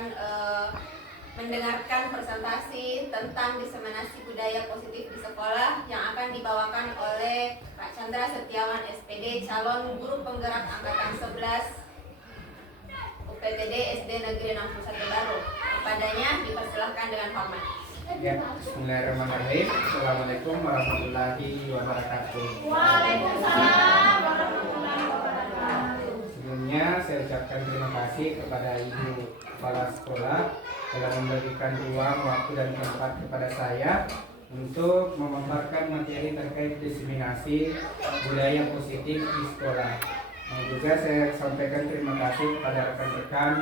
akan mendengarkan presentasi tentang diseminasi budaya positif di sekolah yang akan dibawakan oleh Kak Chandra Setiawan SPD, calon guru penggerak angkatan 11 UPTD SD Negeri 61 Baru. Kepadanya dipersilahkan dengan hormat. Ya, bismillahirrahmanirrahim. Assalamualaikum warahmatullahi wabarakatuh. Waalaikumsalam warahmatullahi wabarakatuh. Sebelumnya saya ucapkan terima kasih kepada Ibu Kepala Sekolah telah memberikan ruang, waktu dan tempat kepada saya untuk memaparkan materi terkait diseminasi budaya positif di sekolah. Dan juga saya sampaikan terima kasih kepada rekan-rekan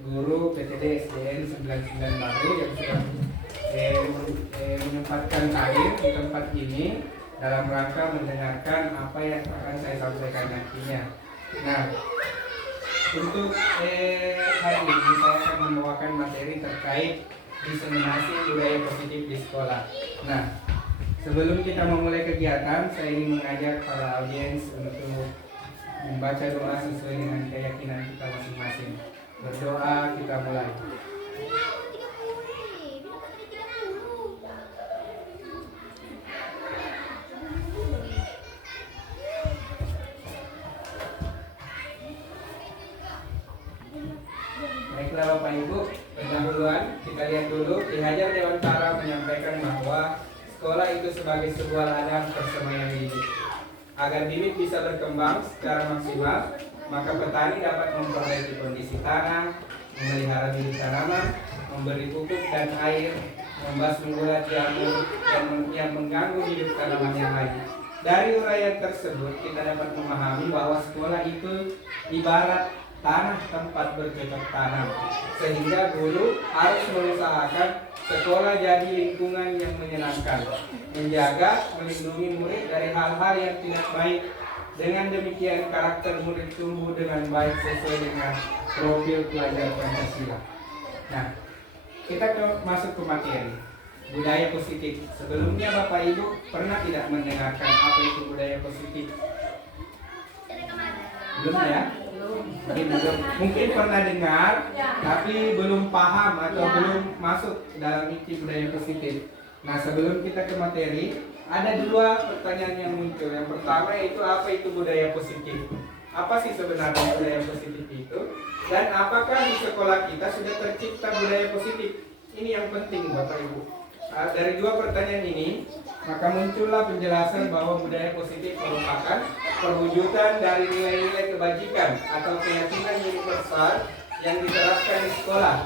guru PTD SDN 99 Baru yang sudah menyempatkan hadir di tempat ini dalam rangka mendengarkan apa yang akan saya sampaikan nantinya. Nah, untuk hari ini saya akan membawakan materi terkait diseminasi budaya positif di sekolah. Nah, sebelum kita memulai kegiatan, saya ingin mengajak para audiens untuk membaca doa sesuai dengan keyakinan kita masing-masing. Berdoa, kita mulai. Baiklah Bapak Ibu, pendahuluan kita lihat dulu. Ki Hajar Dewantara menyampaikan bahwa sekolah itu sebagai sebuah ladang persemaian bibit. Agar bibit bisa berkembang secara maksimal, maka petani dapat memperbaiki kondisi tanah, memelihara bibit tanaman, memberi pupuk dan air, membasmi ulat jamur yang mengganggu hidup tanaman yang lain. Dari uraian tersebut kita dapat memahami bahwa sekolah itu ibarat tanah tempat bercocok tanam, sehingga guru harus mengusahakan sekolah jadi lingkungan yang menyenangkan, menjaga, melindungi murid dari hal-hal yang tidak baik. Dengan demikian karakter murid tumbuh dengan baik sesuai dengan profil pelajar Pancasila. Nah, kita masuk ke materi budaya positif. Sebelumnya Bapak Ibu pernah tidak mendengarkan apa itu budaya positif? Belum ya? Mungkin pernah dengar, tapi belum paham atau belum masuk dalam inti budaya positif. Nah, sebelum kita ke materi, ada dua pertanyaan yang muncul. Yang pertama yaitu apa itu budaya positif? Apa sih sebenarnya budaya positif itu? Dan apakah di sekolah kita sudah tercipta budaya positif? Ini yang penting Bapak Ibu. Dari dua pertanyaan ini, maka muncullah penjelasan bahwa budaya positif merupakan perwujudan dari nilai-nilai kebajikan atau keyakinan universal yang diterapkan di sekolah.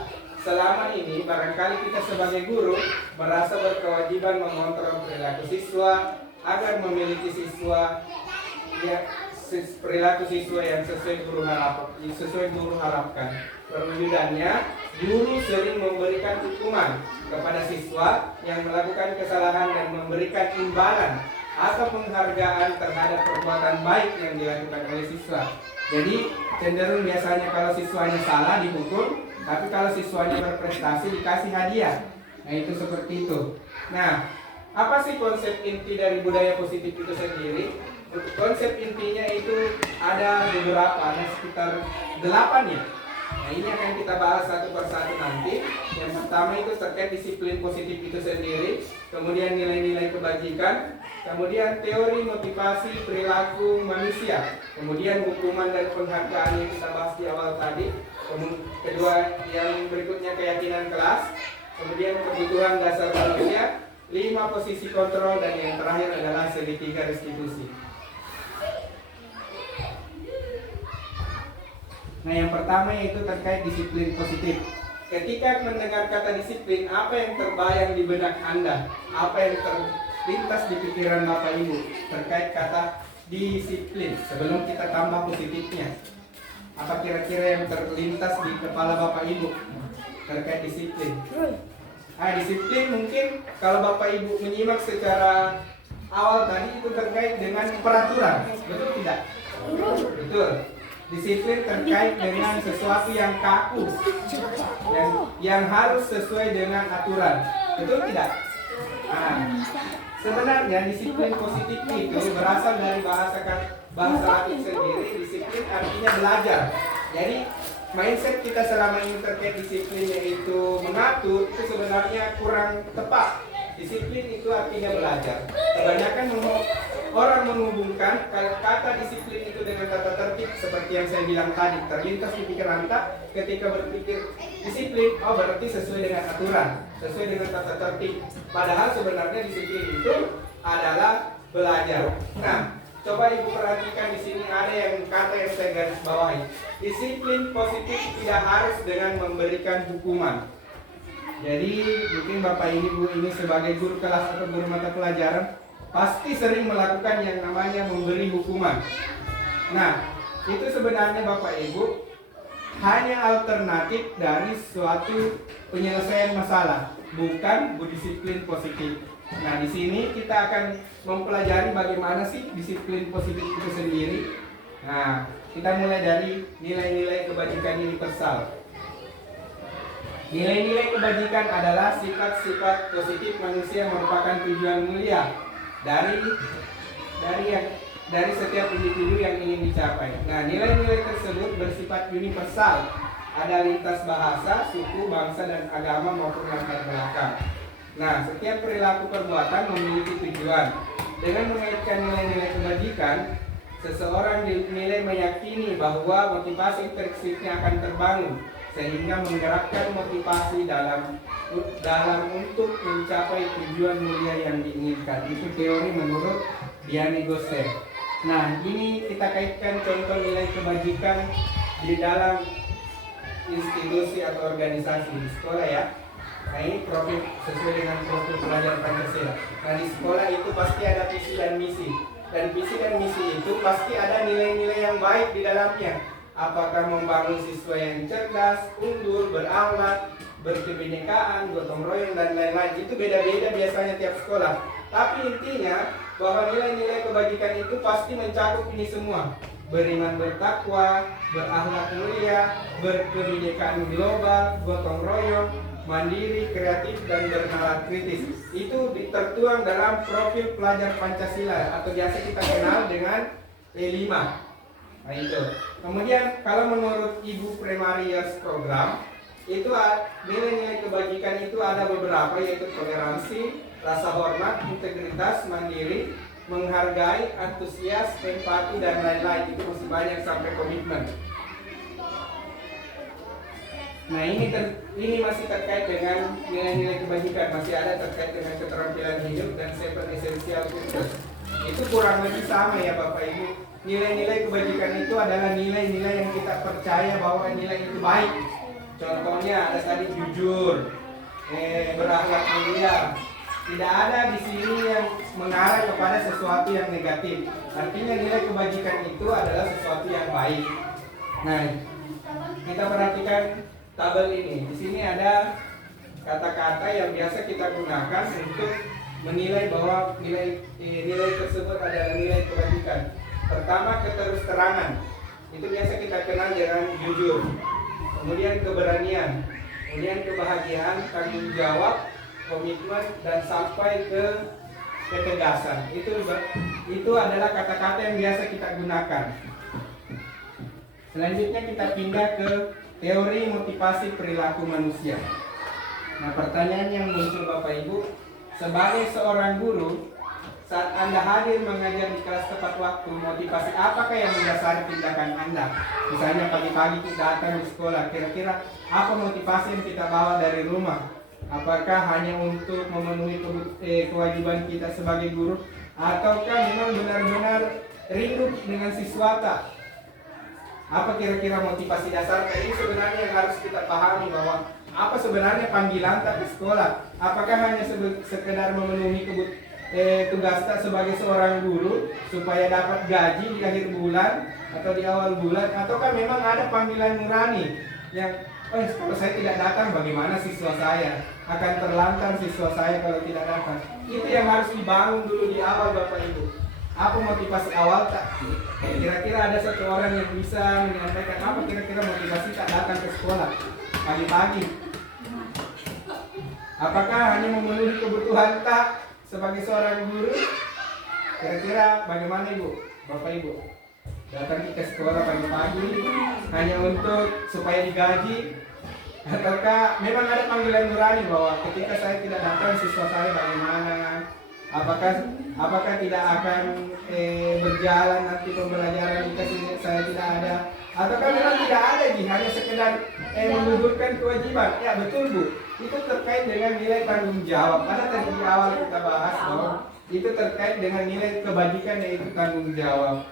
Selama ini barangkali kita sebagai guru merasa berkewajiban mengontrol perilaku siswa agar memiliki siswa perilaku siswa yang sesuai guru harapkan. Perwujudannya, guru sering memberikan hukuman kepada siswa yang melakukan kesalahan dan memberikan imbalan atau penghargaan terhadap perbuatan baik yang dilakukan oleh siswa. Jadi cenderung biasanya kalau siswanya salah dihukum, tapi kalau siswanya berprestasi dikasih hadiah. Nah, itu seperti itu. Nah, apa sih konsep inti dari budaya positif itu sendiri? Konsep intinya itu ada beberapa, ada sekitar 8 ya. Nah, ini akan kita bahas satu persatu nanti. Yang pertama itu terkait disiplin positif itu sendiri, kemudian nilai-nilai kebajikan, kemudian teori motivasi perilaku manusia, kemudian hukuman dan penghargaan yang kita bahas di awal tadi, kedua yang berikutnya keyakinan kelas, kemudian kebutuhan dasar manusia, 5 posisi kontrol, dan yang terakhir adalah segitiga restitusi. Nah, yang pertama yaitu terkait disiplin positif. Ketika mendengar kata disiplin, apa yang terbayang di benak Anda? Apa yang terlintas di pikiran Bapak Ibu terkait kata disiplin? Sebelum kita tambah positifnya, apa kira-kira yang terlintas di kepala Bapak Ibu terkait disiplin? Disiplin mungkin kalau Bapak Ibu menyimak secara awal tadi itu terkait dengan peraturan, betul tidak? Betul. Disiplin terkait dengan sesuatu yang kaku dan yang harus sesuai dengan aturan, betul tidak? Nah, sebenarnya disiplin positif itu berasal dari bahasa Latin sendiri. Disiplin artinya belajar. Jadi mindset kita selama ini terkait disiplin yaitu mengatur itu sebenarnya kurang tepat. Disiplin itu artinya belajar. Kebanyakan orang menghubungkan kata disiplin itu dengan tata tertib seperti yang saya bilang tadi, terlintas di pikiran kita ketika berpikir disiplin, oh berarti sesuai dengan aturan, sesuai dengan tata tertib. Padahal sebenarnya disiplin itu adalah belajar. Nah, coba ibu perhatikan di sini ada yang kata yang saya garis bawahi. Disiplin positif tidak harus dengan memberikan hukuman. Jadi mungkin Bapak Ibu ini sebagai guru kelas atau guru mata pelajaran pasti sering melakukan yang namanya memberi hukuman. Nah, itu sebenarnya Bapak Ibu hanya alternatif dari suatu penyelesaian masalah, bukan disiplin positif. Nah, di sini kita akan mempelajari bagaimana sih disiplin positif itu sendiri. Nah, kita mulai dari nilai-nilai kebajikan universal. Nilai-nilai kebajikan adalah sifat-sifat positif manusia yang merupakan tujuan mulia dari setiap individu yang ingin dicapai. Nah, nilai-nilai tersebut bersifat universal, ada lintas bahasa, suku, bangsa, dan agama maupun latar belakang. Nah, setiap perilaku perbuatan memiliki tujuan. Dengan mengaitkan nilai-nilai kebajikan, seseorang dinilai meyakini bahwa motivasi intrinsiknya akan terbangun, sehingga menggerakkan motivasi dalam untuk mencapai tujuan mulia yang diinginkan. Itu teori menurut Diane Gosset. Nah, ini kita kaitkan contoh nilai kebajikan di dalam institusi atau organisasi di sekolah ya. Nah, ini profil sesuai dengan profil pelajar Pancasila. Nah, di sekolah itu pasti ada visi dan misi. Dan visi dan misi itu pasti ada nilai-nilai yang baik di dalamnya. Apakah membangun siswa yang cerdas, unggul, berakhlak, berkebinekaan, gotong royong, dan lain-lain. Itu beda-beda biasanya tiap sekolah. Tapi intinya bahwa nilai-nilai kebajikan itu pasti mencakup ini semua. Beriman bertakwa, berakhlak mulia, berkebinekaan global, gotong royong, mandiri, kreatif, dan bernalar kritis. Itu tertuang dalam profil pelajar Pancasila atau biasa kita kenal dengan P5. Nah itu. Kemudian kalau menurut Ibu Primarias program itu nilai-nilai kebajikan itu ada beberapa, yaitu toleransi, rasa hormat, integritas, mandiri, menghargai, antusias, empati, dan lain-lain. Itu masih banyak sampai komitmen. Nah ini masih terkait dengan nilai-nilai kebajikan, masih ada terkait dengan keterampilan hidup dan 7 essential virtues. Itu kurang lebih sama ya Bapak Ibu. Nilai-nilai kebajikan itu adalah nilai-nilai yang kita percaya bahwa nilai itu baik. Contohnya ada tadi jujur, berakhlak mulia. Tidak ada di sini yang mengarah kepada sesuatu yang negatif. Artinya nilai kebajikan itu adalah sesuatu yang baik. Nah, kita perhatikan tabel ini. Di sini ada kata-kata yang biasa kita gunakan untuk menilai bahwa nilai tersebut adalah nilai kebajikan. Pertama, keterus-terangan. Itu biasa kita kenal dengan jujur. Kemudian keberanian. Kemudian kebahagiaan, tanggung jawab, komitmen, dan sampai ke ketegasan. Itu adalah kata-kata yang biasa kita gunakan. Selanjutnya kita pindah ke teori motivasi perilaku manusia. Nah, pertanyaan yang muncul Bapak Ibu, sebagai seorang guru, saat Anda hadir mengajar di kelas tepat waktu, motivasi apakah yang mendasari tindakan Anda? Misalnya pagi-pagi kita datang di sekolah, kira-kira apa motivasi yang kita bawa dari rumah? Apakah hanya untuk memenuhi kewajiban kita sebagai guru? Ataukah memang benar-benar rindu dengan siswa? Apa kira-kira motivasi dasar? Ini sebenarnya yang harus kita pahami bahwa apa sebenarnya panggilan di sekolah? Apakah hanya sekedar memenuhi tugas tak sebagai seorang guru supaya dapat gaji di akhir bulan atau di awal bulan, ataukah memang ada panggilan nurani yang kalau saya tidak datang bagaimana siswa saya, akan terlantar siswa saya kalau tidak datang. Itu yang harus dibangun dulu di awal Bapak Ibu. Apa motivasi awal tak? Kira-kira ada satu orang yang bisa menyampaikan apa kira-kira motivasi tak datang ke sekolah pagi-pagi? Apakah hanya memenuhi kebutuhan tak sebagai seorang guru? Kira-kira bagaimana Ibu, Bapak Ibu? datang ke sekolah pagi-pagi hanya untuk supaya digaji, ataukah memang ada panggilan nurani bahwa ketika saya tidak datang siswa saya bagaimana? Apakah tidak akan berjalan nanti pembelajaran jika saya tidak ada? Ataukah memang tidak ada hanya sekedar menggugurkan kewajiban? Ya betul Bu, itu terkait dengan nilai tanggung jawab. Karena tadi di awal kita bahas bahwa itu terkait dengan nilai kebajikan yaitu tanggung jawab.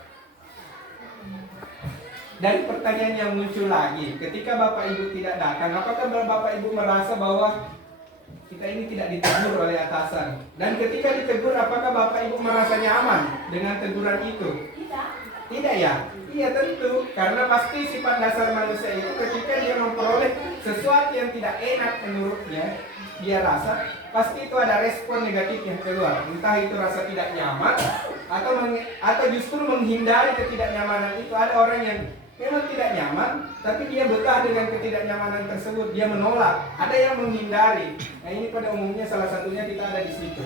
Dan pertanyaan yang muncul lagi, ketika Bapak Ibu tidak datang, apakah Bapak Ibu merasa bahwa kita ini tidak ditegur oleh atasan? Dan ketika ditegur, apakah Bapak Ibu merasa nyaman dengan teguran itu? Tidak ya? Iya tentu, karena pasti sifat dasar manusia itu ketika dia memperoleh sesuatu yang tidak enak menurutnya, dia rasa pasti itu ada respon negatif yang keluar. Entah itu rasa tidak nyaman atau justru menghindari ketidaknyamanan itu. Ada orang yang memang tidak nyaman, tapi dia betah dengan ketidaknyamanan tersebut. Dia menolak. Ada yang menghindari. Nah ini pada umumnya salah satunya kita ada di situ.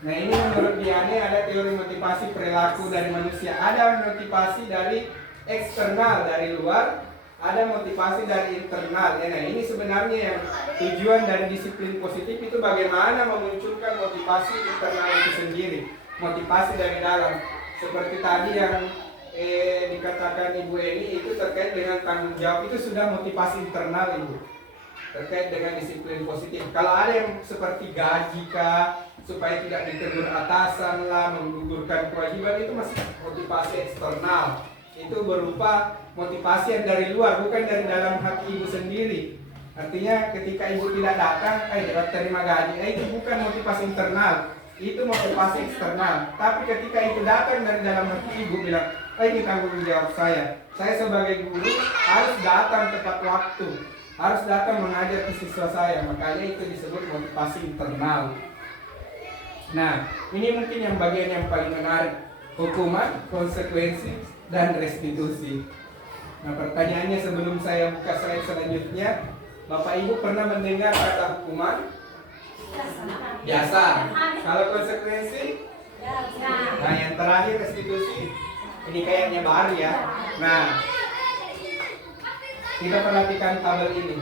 Nah ini menurut Diane ada teori motivasi perilaku dari manusia. Ada motivasi dari eksternal, dari luar. Ada motivasi dari internal. Nah ini sebenarnya yang tujuan dari disiplin positif itu bagaimana memunculkan motivasi internal itu sendiri. Motivasi dari dalam. Seperti tadi yang dikatakan Ibu Eni itu terkait dengan tanggung jawab, itu sudah motivasi internal Ibu terkait dengan disiplin positif. Kalau ada yang seperti gaji kah, supaya tidak ditegur atasan lah, menggugurkan kewajiban, itu masih motivasi eksternal. Itu berupa motivasi yang dari luar, bukan dari dalam hati Ibu sendiri. Artinya ketika Ibu tidak datang, dapat terima gaji, itu bukan motivasi internal, itu motivasi eksternal. Tapi ketika itu datang dari dalam hati Ibu bilang, ini tanggung jawab saya sebagai guru harus datang tepat waktu, harus datang mengajar ke siswa saya, makanya itu disebut motivasi internal. Nah, ini mungkin yang bagian yang paling menarik, hukuman, konsekuensi, dan restitusi. Nah, pertanyaannya sebelum saya buka slide selanjutnya, Bapak Ibu pernah mendengar kata hukuman? Biasa. Kalau konsekuensi? Nah, yang terakhir restitusi. Ini kayaknya baru ya. Nah, kita perhatikan tabel ini.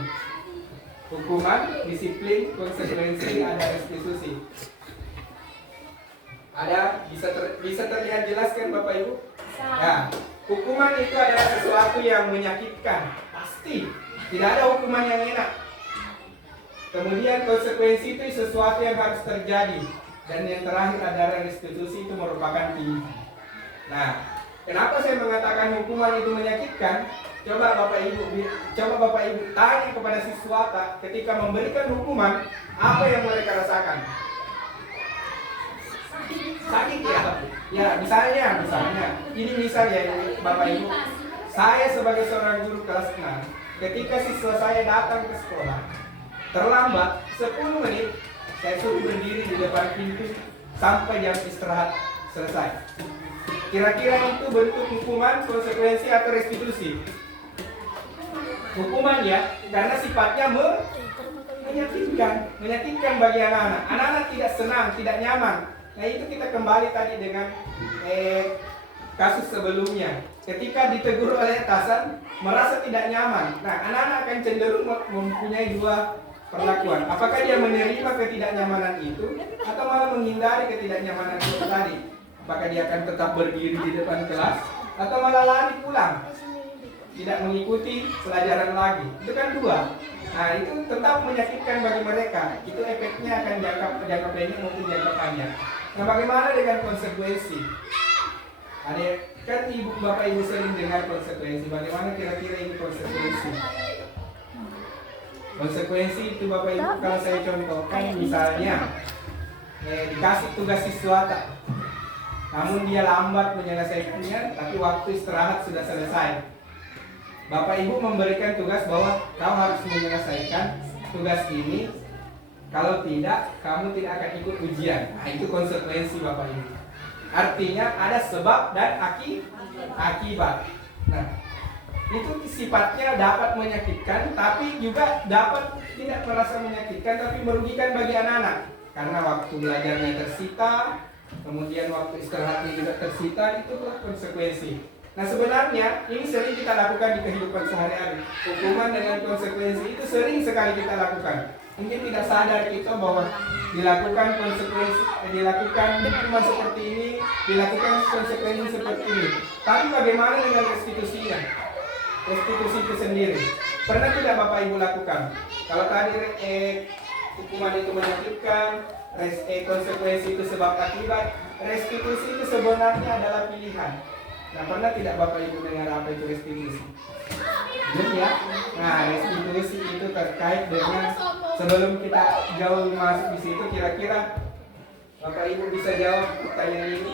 Hukuman, disiplin, konsekuensi, ada restitusi. Ada bisa terlihat jelas kan Bapak Ibu? Ya, hukuman itu adalah sesuatu yang menyakitkan, pasti. Tidak ada hukuman yang enak. Kemudian konsekuensi itu sesuatu yang harus terjadi. Dan yang terakhir adalah restitusi, itu merupakan tinggi. Nah, kenapa saya mengatakan hukuman itu menyakitkan? Coba Bapak Ibu tanya kepada siswa ketika memberikan hukuman, apa yang mereka rasakan? Sakit ya? Ya, misalnya ini misalnya Bapak Ibu, saya sebagai seorang guru kelas 6, ketika siswa saya datang ke sekolah terlambat 10 menit, saya suruh berdiri di depan pintu sampai jam istirahat selesai. Kira-kira itu bentuk hukuman, konsekuensi, atau restitusi? Hukuman ya, karena sifatnya menyakitkan bagi anak-anak. Anak-anak tidak senang, tidak nyaman. Nah itu kita kembali tadi dengan kasus sebelumnya. Ketika ditegur oleh atasan, merasa tidak nyaman. Nah anak-anak akan cenderung mempunyai dua perlakuan. Apakah dia menerima ketidaknyamanan itu, atau malah menghindari ketidaknyamanan itu tadi? Apakah dia akan tetap berdiri di depan kelas, atau malah lari pulang, tidak mengikuti pelajaran lagi? Itu kan dua. Nah itu tetap menyakitkan bagi mereka. Itu efeknya akan jangka pendek maupun jangka panjang. Nah bagaimana dengan konsekuensi? Ada kan Bapak Ibu sering dengar konsekuensi. Bagaimana kira-kira ini konsekuensi? Konsekuensi itu Bapak Ibu kalau saya contohkan, misalnya dikasih tugas siswa namun dia lambat menyelesaikannya, tapi waktu istirahat sudah selesai. Bapak Ibu memberikan tugas bahwa kau harus menyelesaikan tugas ini, kalau tidak kamu tidak akan ikut ujian. Nah itu konsekuensi Bapak Ibu. Artinya ada sebab dan akibat. Nah itu sifatnya dapat menyakitkan, tapi juga dapat tidak merasa menyakitkan, tapi merugikan bagi anak-anak. Karena waktu belajarnya tersita, kemudian waktu istirahatnya juga tersita, itulah konsekuensi. Nah sebenarnya ini sering kita lakukan di kehidupan sehari-hari. Hukuman dengan konsekuensi itu sering sekali kita lakukan. Mungkin tidak sadar kita bahwa dilakukan konsekuensi, dilakukan hukuman seperti ini, dilakukan konsekuensi seperti ini. Tapi bagaimana dengan restitusinya? Restitusi itu sendiri. Pernah tidak Bapak Ibu lakukan? Kalau tadi hukuman itu menyakitkan, konsekuensi itu sebab akibat, restitusi itu sebenarnya adalah pilihan. Nah, pernah tidak Bapak Ibu dengar apa itu restitusi? Belum ya? Nah, restitusi itu terkait dengan, sebelum kita jauh masuk di situ, kira-kira Bapak Ibu bisa jawab pertanyaan ini.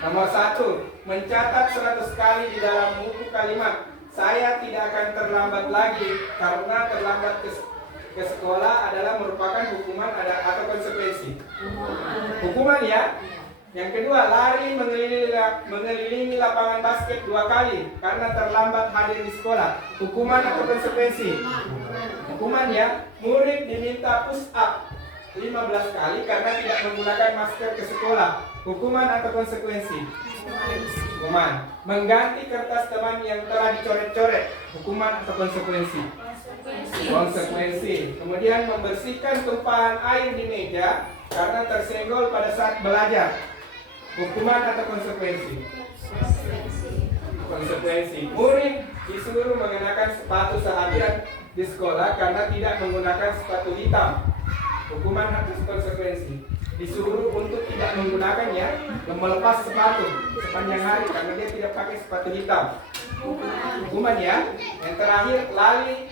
Nomor 1, mencatat 100 kali di dalam buku kalimat, saya tidak akan terlambat lagi, karena terlambat ke sekolah adalah merupakan hukuman atau konsekuensi. Hukuman ya. Yang kedua, lari mengelilingi lapangan basket 2 kali karena terlambat hadir di sekolah. Hukuman atau konsekuensi? Hukuman ya. Murid diminta push up 15 kali karena tidak menggunakan masker ke sekolah. Hukuman atau konsekuensi? Hukuman. Mengganti kertas teman yang telah dicoret-coret. Hukuman atau konsekuensi? Konsekuensi. Kemudian membersihkan tumpahan air di meja karena tersenggol pada saat belajar. Hukuman atau konsekuensi? Konsekuensi. Murid disuruh mengenakan sepatu seharian di sekolah karena tidak menggunakan sepatu hitam. Hukuman atau konsekuensi? Disuruh untuk tidak menggunakannya dan melepas sepatu sepanjang hari karena dia tidak pakai sepatu hitam. Hukuman ya. Yang terakhir,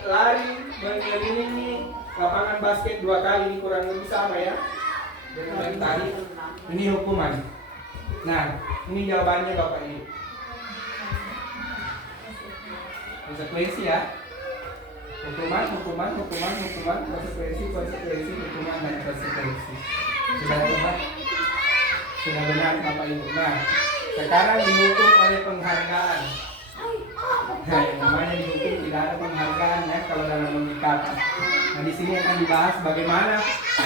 lari mengelilingi lapangan basket 2 kali, ini kurang lebih sama ya dengan tadi. Ini hukuman. Nah, ini jawabannya Bapak Ibu. Konsekuensi ya. Hukuman, konsekuensi, hukuman dan konsekuensi. Sudah benar Bapak Ibu. Nah, sekarang dihukum oleh penghargaan. Nah, yang namanya dihukum tidak ada penghargaan ya kalau dalam logika. Nah, di sini akan dibahas bagaimana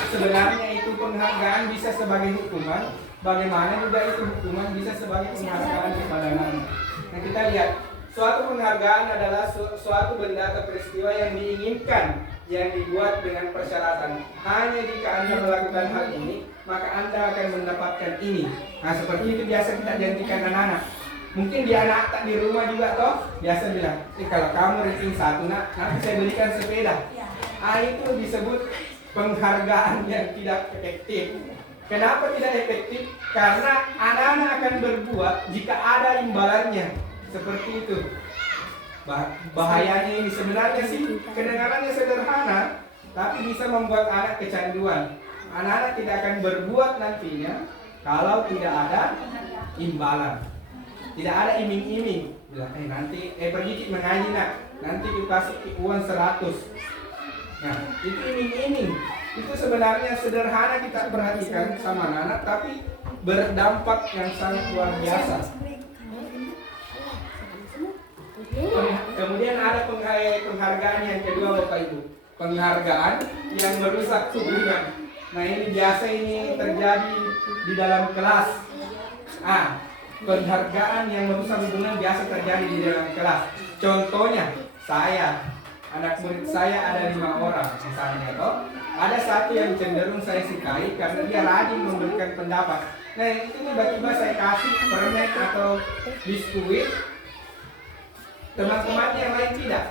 sebenarnya itu penghargaan bisa sebagai hukuman, bagaimana juga itu hukuman bisa sebagai penghargaan kepada anak. Nah, kita lihat, suatu penghargaan adalah suatu benda atau peristiwa yang diinginkan, yang dibuat dengan persyaratan. Hanya jika Anda melakukan hal ini, maka Anda akan mendapatkan ini. Nah, seperti itu biasa kita janjikan anak-anak. Mungkin dia anak tak di rumah juga toh, biasa bilang, kalau kamu ranking 1 nak, nanti saya belikan sepeda. Itu disebut penghargaan yang tidak efektif. Kenapa tidak efektif? Karena anak-anak akan berbuat jika ada imbalannya. Seperti itu. Bahayanya ini sebenarnya sih kedengarannya sederhana, tapi bisa membuat anak kecanduan. Anak-anak tidak akan berbuat nantinya kalau tidak ada imbalan. Tidak ada iming-iming. Bilang, nanti pergi mengaji nak, nanti dikasih uang 100. Nah, itu iming-iming. Itu sebenarnya sederhana kita perhatikan sama anak, tapi berdampak yang sangat luar biasa. Kemudian ada penghargaan yang kedua Bapak Ibu. Penghargaan yang merusak hubungan. Nah, ini biasa ini terjadi di dalam kelas. Penghargaan yang merusak hubungan biasa terjadi di dalam kelas. Contohnya, anak murid saya ada 5 orang misalnya toh. Ada satu yang cenderung saya sukai karena dia rajin memberikan pendapat. Nah, itu tiba-tiba saya kasih permen atau biskuit, teman-teman yang lain tidak.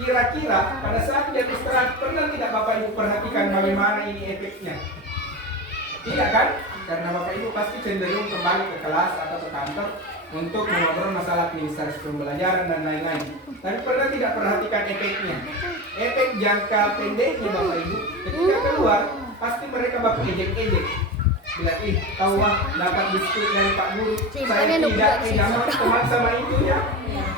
Kira-kira pada saat dia istirahat, pernah tidak Bapak Ibu perhatikan bagaimana ini efeknya? Tidak kan? Karena Bapak Ibu pasti cenderung kembali ke kelas atau ke kantor untuk mengobrol masalah administrasi pembelajaran dan lain-lain. Tapi pernah tidak perhatikan efeknya? Efek jangka pendeknya Bapak Ibu, ketika keluar pasti mereka bakal ejek-ejek. Bilang, tahu dapat biskuit dari Pak Guru, saya tidak jangan teman sama itu ya.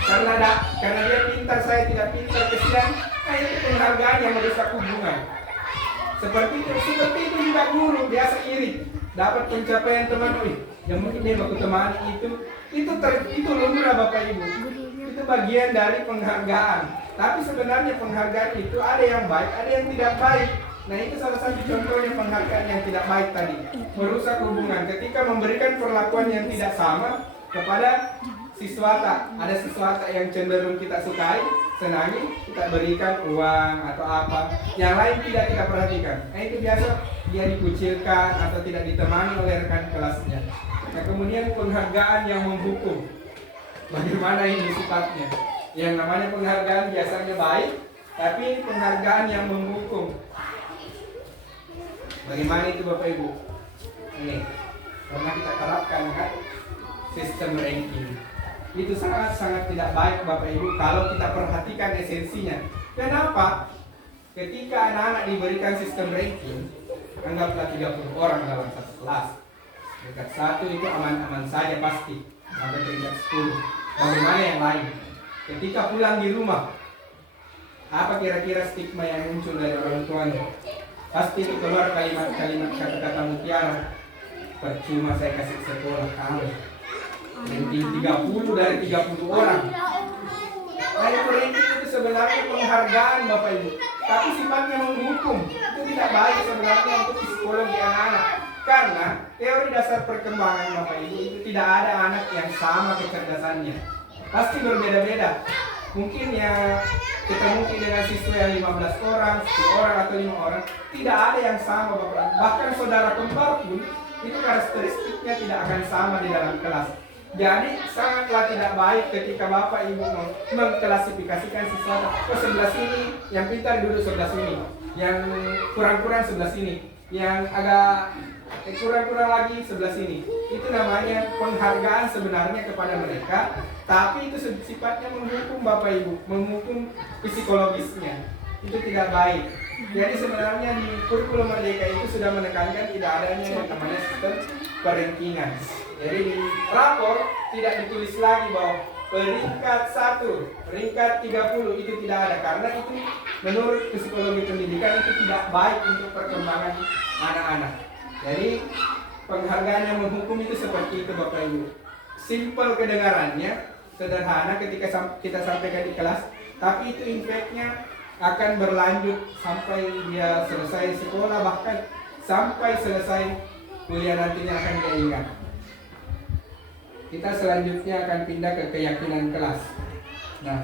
Karena dia pintar, saya tidak pintar, kesian. Nah, itu penghargaan yang merusak hubungan. Seperti itu juga guru biasa iri. Dapat pencapaian teman, yang mungkin dia baku temani itu lumrah Bapak Ibu. Itu bagian dari penghargaan. Tapi sebenarnya penghargaan itu ada yang baik, ada yang tidak baik. Nah itu salah satu contohnya penghargaan yang tidak baik tadi, merusak hubungan. Ketika memberikan perlakuan yang tidak sama kepada siswa tak, ada siswa tak yang cenderung kita sukai, senangi, kita berikan uang atau apa, yang lain tidak kita perhatikan. Nah itu biasa dia dikucilkan atau tidak ditemani oleh rekan kelasnya. Nah kemudian penghargaan yang menghukum, bagaimana ini sifatnya? Yang namanya penghargaan biasanya baik, tapi ini penghargaan yang menghukum. Bagaimana itu Bapak Ibu? Ini pernah kita terapkan kan sistem ranking. Itu sangat-sangat tidak baik Bapak Ibu kalau kita perhatikan esensinya. Kenapa? Ketika anak-anak diberikan sistem ranking, anggaplah 30 orang dalam satu kelas. Dekat satu itu aman-aman saja pasti, sampai tingkat 10. Bagaimana yang lain? Ketika pulang di rumah, apa kira-kira stigma yang muncul dari orang tuanya? Pasti keluar kalimat-kalimat kata-kata mutiara. Percuma saya kasih sekolah kamu. Ranking 30 dari 30 orang. Nah itu ranking itu sebenarnya penghargaan Bapak Ibu, tapi sifatnya menghukum. Itu tidak baik sebenarnya untuk psikologi anak-anak. Karena teori dasar perkembangan Bapak Ibu itu tidak ada anak yang sama kecerdasannya. Pasti berbeda-beda. Mungkin ya kita mungkin dengan siswa yang 15 orang, 10 orang atau 5 orang, tidak ada yang sama Bapak. Bahkan saudara kembar pun itu karakteristiknya tidak akan sama di dalam kelas. Jadi sangatlah tidak baik ketika Bapak Ibu mengklasifikasikan siswa ke sebelah sini, yang pintar duduk sebelah sini, yang kurang-kurang sebelah sini, yang agak kurang-kurang lagi sebelah sini. Itu namanya penghargaan sebenarnya kepada mereka, tapi itu sifatnya menghukum Bapak Ibu, menghukum psikologisnya. Itu tidak baik. Jadi sebenarnya di kurikulum Merdeka itu sudah menekankan tidak adanya yang namanya sistem perankingan. Jadi di rapor tidak ditulis lagi bahwa peringkat 1, peringkat 30 itu tidak ada, karena itu menurut psikologi pendidikan itu tidak baik untuk perkembangan anak-anak. Jadi penghargaan yang menghukum itu seperti itu Bapak Ibu. Simple kedengarannya, sederhana ketika kita sampaikan di kelas, tapi itu impactnya akan berlanjut sampai dia selesai sekolah, bahkan sampai selesai kuliah nantinya akan dia ingat. Kita selanjutnya akan pindah ke keyakinan kelas. Nah,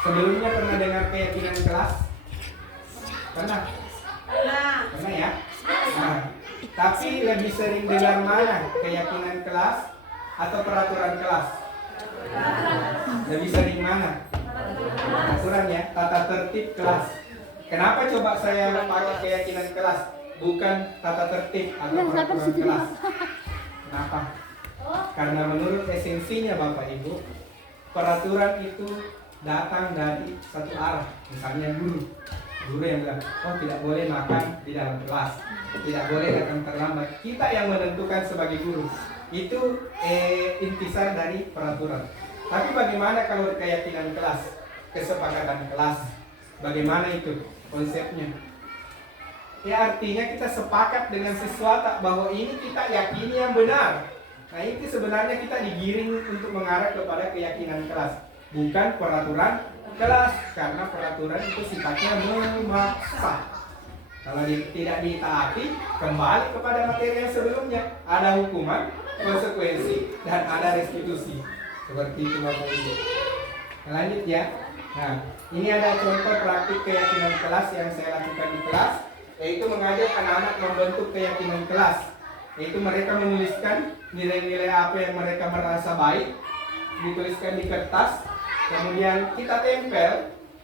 sebelumnya pernah dengar keyakinan kelas? Pernah? Pernah ya? Nah, tapi lebih sering dengar mana? Keyakinan kelas atau peraturan kelas? Lebih sering mana? Peraturan ya, tata tertib kelas. Kenapa coba saya pakai keyakinan kelas? Bukan tata tertib atau peraturan kelas. Kenapa? Karena menurut esensinya Bapak Ibu, peraturan itu datang dari satu arah. Misalnya guru yang bilang, oh tidak boleh makan di dalam kelas, tidak boleh datang terlambat. Kita yang menentukan sebagai guru. Itu intisar dari peraturan. Tapi bagaimana kalau keyakinan kelas, kesepakatan kelas? Bagaimana itu konsepnya? Ya artinya kita sepakat dengan sesuatu bahwa ini kita yakini yang benar. Nah itu sebenarnya kita digiring untuk mengarah kepada keyakinan kelas, bukan peraturan kelas, karena peraturan itu sifatnya memaksa. Kalau tidak ditaati, kembali kepada materi yang sebelumnya, ada hukuman, konsekuensi, dan ada restitusi. Seperti itu Bapak Ibu. Lanjut ya. Nah ini ada contoh praktik keyakinan kelas yang saya lakukan di kelas, yaitu mengajak anak-anak membentuk keyakinan kelas, yaitu mereka menuliskan nilai-nilai apa yang mereka merasa baik, dituliskan di kertas, kemudian kita tempel,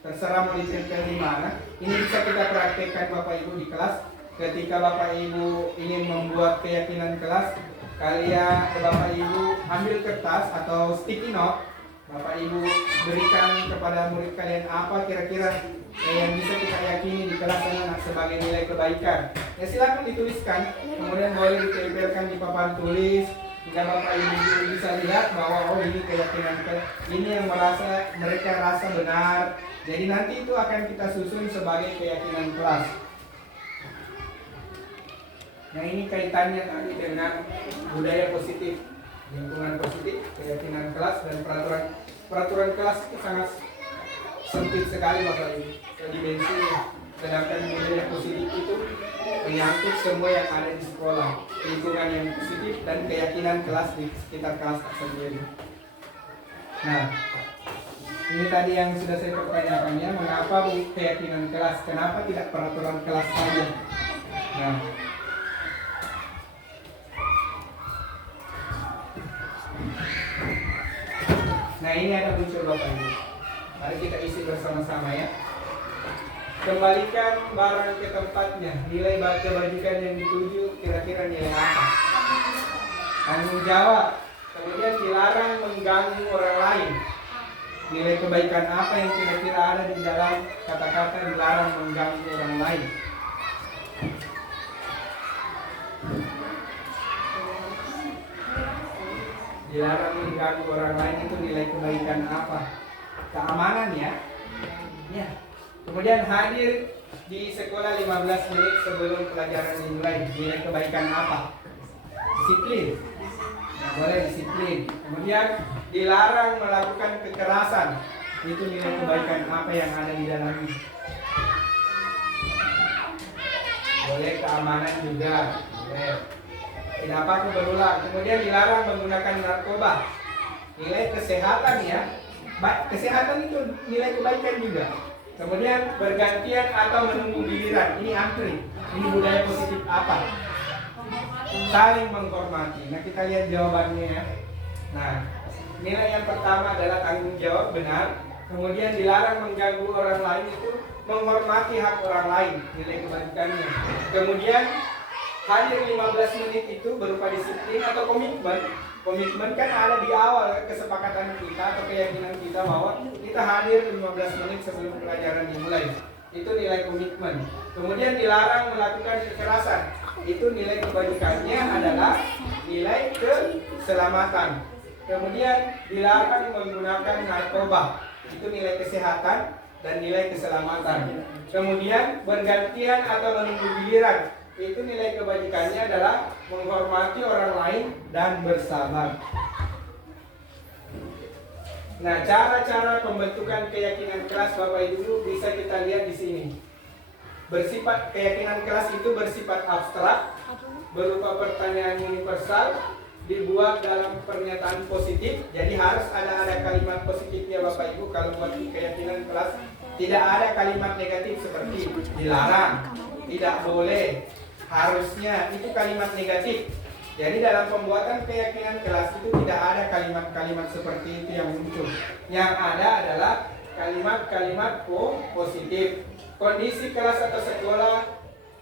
terserah mau ditempel di mana. Ini bisa kita praktekkan Bapak Ibu di kelas. Ketika Bapak Ibu ingin membuat keyakinan kelas, Bapak Ibu ambil kertas atau sticky note, Bapak Ibu berikan kepada murid kalian apa kira-kira yang bisa kita yakini di kelas anak sebagai nilai kebaikan. Ya silakan dituliskan, kemudian boleh ditempelkan di papan tulis, hingga Bapak Ibu bisa lihat bahwa oh ini keyakinan ini yang mereka rasa benar. Jadi nanti itu akan kita susun sebagai keyakinan kelas. Nah ini kaitannya tadi dengan budaya positif, lingkungan positif, keyakinan kelas dan peraturan kelas itu sangat sempit sekali Bapak Ibu dimensinya. Sedangkan budaya positif itu menyangkut semua yang ada di sekolah, lingkungan yang positif dan keyakinan kelas di sekitar kelas sendiri. Nah, ini tadi yang sudah saya pertanyakan ya, mengapa keyakinan kelas, kenapa tidak peraturan kelas saja? Nah ini ada muncul Bapak Ibu. Mari kita isi bersama-sama ya. Kembalikan barang ke tempatnya. Nilai kebajikan yang dituju kira-kira nilai apa? Tanggung jawab. Kemudian dilarang mengganggu orang lain. Nilai kebaikan apa yang kira-kira ada di dalam kata-kata dilarang mengganggu orang lain? Dilarang mengganggu orang lain itu nilai kebaikan apa? Keamanan ya. Ya. Kemudian hadir di sekolah 15 menit sebelum pelajaran dimulai. Nilai kebaikan apa? Disiplin. Nah, boleh disiplin. Kemudian dilarang melakukan kekerasan. Itu nilai kebaikan apa yang ada di dalamnya? Boleh keamanan juga. Boleh. Tidak apa-apa berulang. Kemudian dilarang menggunakan narkoba. Nilai kesehatan ya. Kesehatan itu nilai kebaikan juga. Kemudian bergantian atau menunggu giliran. Ini antri. Ini budaya positif apa? Saling menghormati. Nah kita lihat jawabannya ya. Nah nilai yang pertama adalah tanggung jawab, benar. Kemudian dilarang mengganggu orang lain itu menghormati hak orang lain. Nilai kebaikannya. Kemudian hadir 15 menit itu berupa disiplin atau komitmen. Komitmen kan ada di awal kesepakatan kita atau keyakinan kita bahwa kita hadir 15 menit sebelum pelajaran dimulai. Itu nilai komitmen. Kemudian dilarang melakukan kekerasan. Itu nilai kebajikannya adalah nilai keselamatan. Kemudian dilarang menggunakan narkoba. Itu nilai kesehatan dan nilai keselamatan. Kemudian bergantian atau menunggu giliran. Itu nilai kebajikannya adalah menghormati orang lain dan bersabar. Nah, cara-cara pembentukan keyakinan kelas Bapak Ibu bisa kita lihat di sini. Bersifat keyakinan kelas itu bersifat abstrak, berupa pertanyaan universal, dibuat dalam pernyataan positif. Jadi harus ada kalimat positifnya Bapak Ibu kalau buat keyakinan kelas. Tidak ada kalimat negatif seperti dilarang, tidak boleh, harusnya, itu kalimat negatif. Jadi dalam pembuatan keyakinan kelas itu tidak ada kalimat-kalimat seperti itu yang muncul. Yang ada adalah kalimat-kalimat positif. Kondisi kelas atau sekolah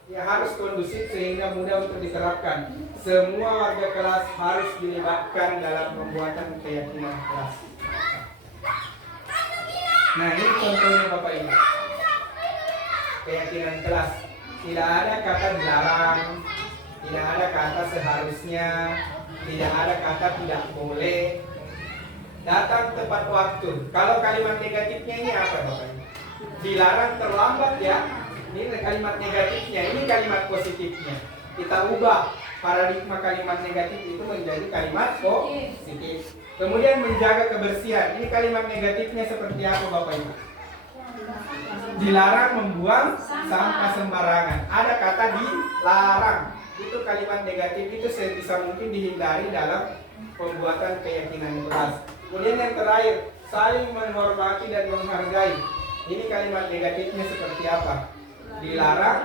ya harus kondusif sehingga mudah untuk diterapkan. Semua warga kelas harus dilibatkan dalam pembuatan keyakinan kelas. Nah ini contohnya Bapak Ibu. Keyakinan kelas. Tidak ada kata dilarang, tidak ada kata seharusnya, tidak ada kata tidak boleh. Datang tepat waktu. Kalau kalimat negatifnya ini apa Bapak Ibu? Dilarang terlambat ya. Ini kalimat negatifnya, ini kalimat positifnya. Kita ubah paradigma kalimat negatif itu menjadi kalimat positif. Kemudian menjaga kebersihan. Ini kalimat negatifnya seperti apa Bapak Ibu? Dilarang membuang sampah sembarangan. Ada kata dilarang. Itu kalimat negatif itu sebisa mungkin dihindari dalam pembuatan keyakinan kelas. Kemudian yang terakhir, saling menghormati dan menghargai. Ini kalimat negatifnya seperti apa? Dilarang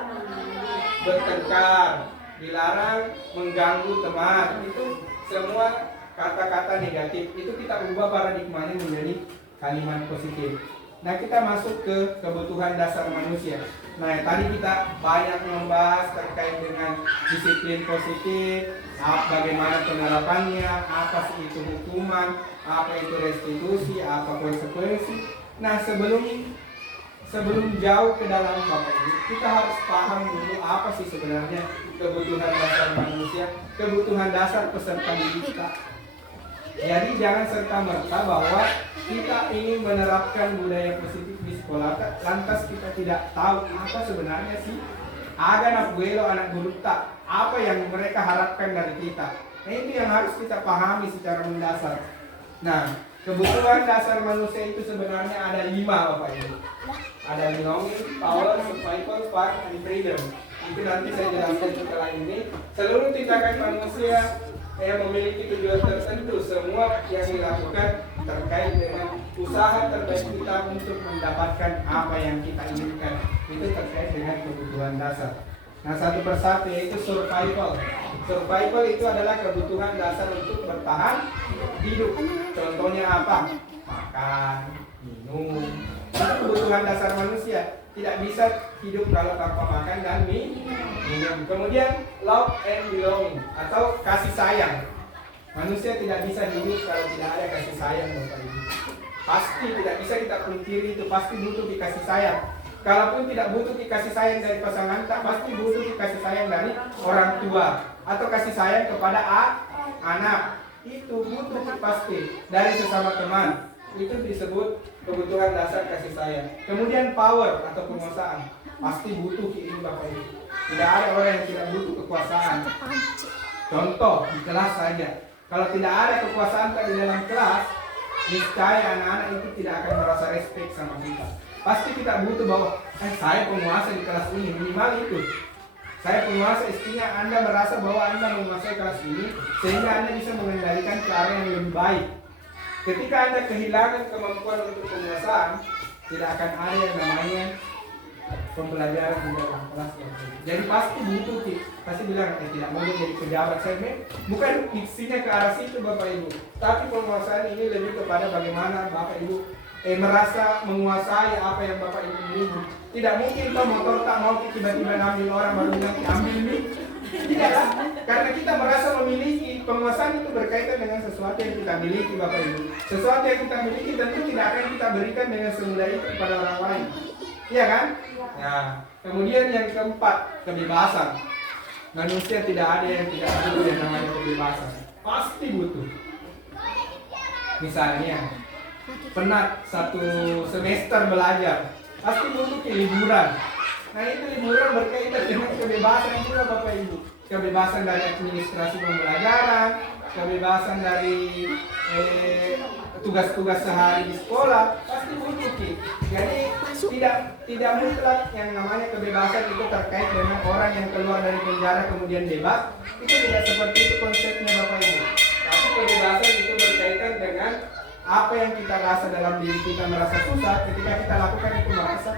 bertengkar, dilarang mengganggu teman. Itu semua kata-kata negatif. Itu kita ubah paradigmanya menjadi kalimat positif. Nah kita masuk ke kebutuhan dasar manusia. Nah tadi kita banyak membahas terkait dengan disiplin positif, bagaimana penerapannya, apa sih itu hukuman, apa itu restitusi, apa konsekuensi. Nah sebelum jauh ke dalam Bapak Ibu, kita harus paham dulu apa sih sebenarnya kebutuhan dasar manusia, kebutuhan dasar peserta didik kita. Jadi jangan serta-merta bahwa kita ingin menerapkan budaya positif di sekolah, lantas kita tidak tahu apa sebenarnya sih agan abuelo anak gurita, apa yang mereka harapkan dari kita. Nah itu yang harus kita pahami secara mendasar. Nah Kebutuhan dasar manusia itu sebenarnya ada 5 Bapak Ibu. Ada belonging, power, survival, fun, and freedom. Itu nanti saya jelaskan setelah ini. Seluruh tindakan manusia yang memiliki tujuan tertentu, semua yang dilakukan terkait dengan usaha terbaik kita untuk mendapatkan apa yang kita inginkan. Itu terkait dengan kebutuhan dasar. Nah, satu persatu yaitu survival. Survival itu adalah kebutuhan dasar untuk bertahan hidup. Contohnya apa? Makan, minum. Itu kebutuhan dasar manusia. Tidak bisa hidup kalau tanpa makan dan minum. Kemudian love and belonging atau kasih sayang. Manusia tidak bisa hidup kalau tidak ada kasih sayang, Bapak Ibu. Pasti tidak bisa kita pungkiri itu, pasti butuh dikasih sayang. Kalaupun tidak butuh dikasih sayang dari pasangan, tak pasti butuh dikasih sayang dari orang tua atau kasih sayang kepada anak. Itu butuh pasti dari sesama teman. Itu disebut kebutuhan dasar kasih sayang. Kemudian power atau penguasaan, pasti butuh ini Bapak Ibu. Tidak ada orang yang tidak butuh kekuasaan. Contoh di kelas saja, kalau tidak ada kekuasaan di dalam kelas, niscaya anak-anak itu tidak akan merasa respect sama kita. Pasti kita butuh bahwa saya penguasa di kelas ini, minimal itu. Saya penguasa, istrinya Anda merasa bahwa Anda menguasai kelas ini sehingga Anda bisa mengendalikan ke arah yang lebih baik. Ketika Anda kehilangan kemampuan untuk penguasaan, tidak akan ada yang namanya pembelajaran di dalam kelas. Jadi pasti butuh, pasti bilang tidak mau jadi pejabat. Saya bukan diksinya ke arah situ Bapak Ibu, tapi penguasaan ini lebih kepada bagaimana Bapak Ibu merasa menguasai apa yang Bapak Ibu miliki. Tidak mungkin toh motor tak mau tiba-tiba ambil orang baru bilang ambil nih. Tidak, karena kita merasa memiliki. Penguasaan itu berkaitan dengan sesuatu yang kita miliki Bapak Ibu. Sesuatu yang kita miliki tentu tidak akan kita berikan dengan semudah itu kepada orang lain. Iya kan? Nah, kemudian yang keempat, kebebasan. Manusia tidak ada yang tidak butuh yang namanya kebebasan. Pasti butuh. Misalnya penat satu semester belajar, pasti butuh liburan. Nah, itu liburan berkaitan dengan kebebasan juga Bapak Ibu. Kebebasan dari administrasi pembelajaran, kebebasan dari tugas-tugas sehari di sekolah, pasti butuh. Jadi tidak mutlak yang namanya kebebasan itu terkait dengan orang yang keluar dari penjara kemudian bebas. Itu tidak seperti itu konsepnya Bapak Ibu. Tapi kebebasan itu berkaitan dengan apa yang kita rasa dalam diri kita merasa susah, ketika kita lakukan itu merasa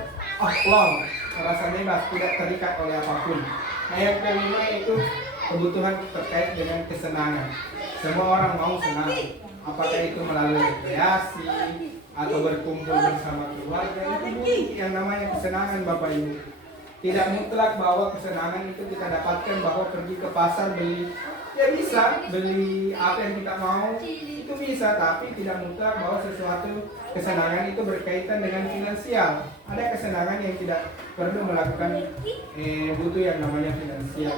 long, merasa bebas, tidak terikat oleh apapun. Nah, yang kelima itu kebutuhan terkait dengan kesenangan. Semua orang mau senang, apakah itu melalui rekreasi atau berkumpul bersama keluarga, itu yang namanya kesenangan Bapak Ibu. Tidak mutlak bahwa kesenangan itu kita dapatkan bahwa pergi ke pasar beli. Ya bisa beli apa yang kita mau, itu bisa, tapi tidak mutlak bahwa sesuatu kesenangan itu berkaitan dengan finansial. Ada kesenangan yang tidak perlu melakukan butuh yang namanya finansial.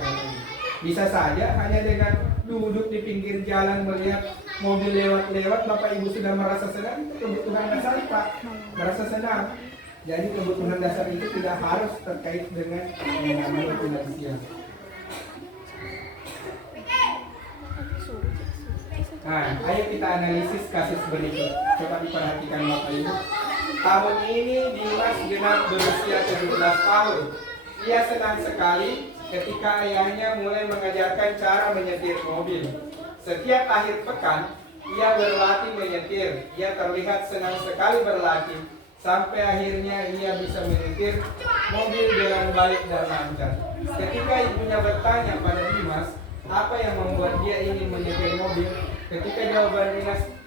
Bisa saja hanya dengan duduk di pinggir jalan melihat mobil lewat-lewat Bapak Ibu sudah merasa senang, itu kebutuhan dasar Pak, merasa senang. Jadi kebutuhan dasar itu tidak harus terkait dengan yang namanya finansial. Nah, ayo kita analisis kasus berikut. Coba diperhatikan Bapak Ibu. Tahun ini Dimas genap berusia 17 tahun. Ia senang sekali ketika ayahnya mulai mengajarkan cara menyetir mobil. Setiap akhir pekan, ia berlatih menyetir. Ia terlihat senang sekali berlatih. Sampai akhirnya ia bisa menyetir mobil dengan baik dan lancar. Ketika ibunya bertanya pada Dimas, apa yang membuat dia ingin menyetir mobil? Ketika jawaban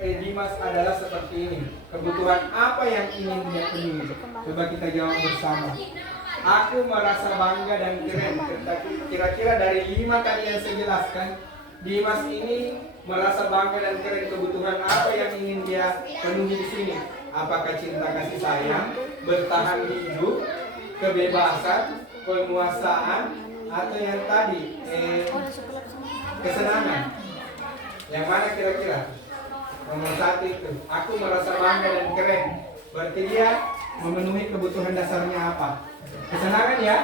Dimas adalah seperti ini. Kebutuhan apa yang ingin dia penuhi? Coba kita jawab bersama. Aku merasa bangga dan keren. Kira-kira dari 5 tadi yang saya jelaskan, Dimas ini merasa bangga dan keren. Kebutuhan apa yang ingin dia penuhi di sini? Apakah cinta kasih sayang, bertahan hidup, kebebasan, penguasaan, atau yang tadi kesenangan? Yang mana kira-kira? Nomor 1 itu, aku merasa bangga dan keren. Berarti dia memenuhi kebutuhan dasarnya apa? Kesenangan ya?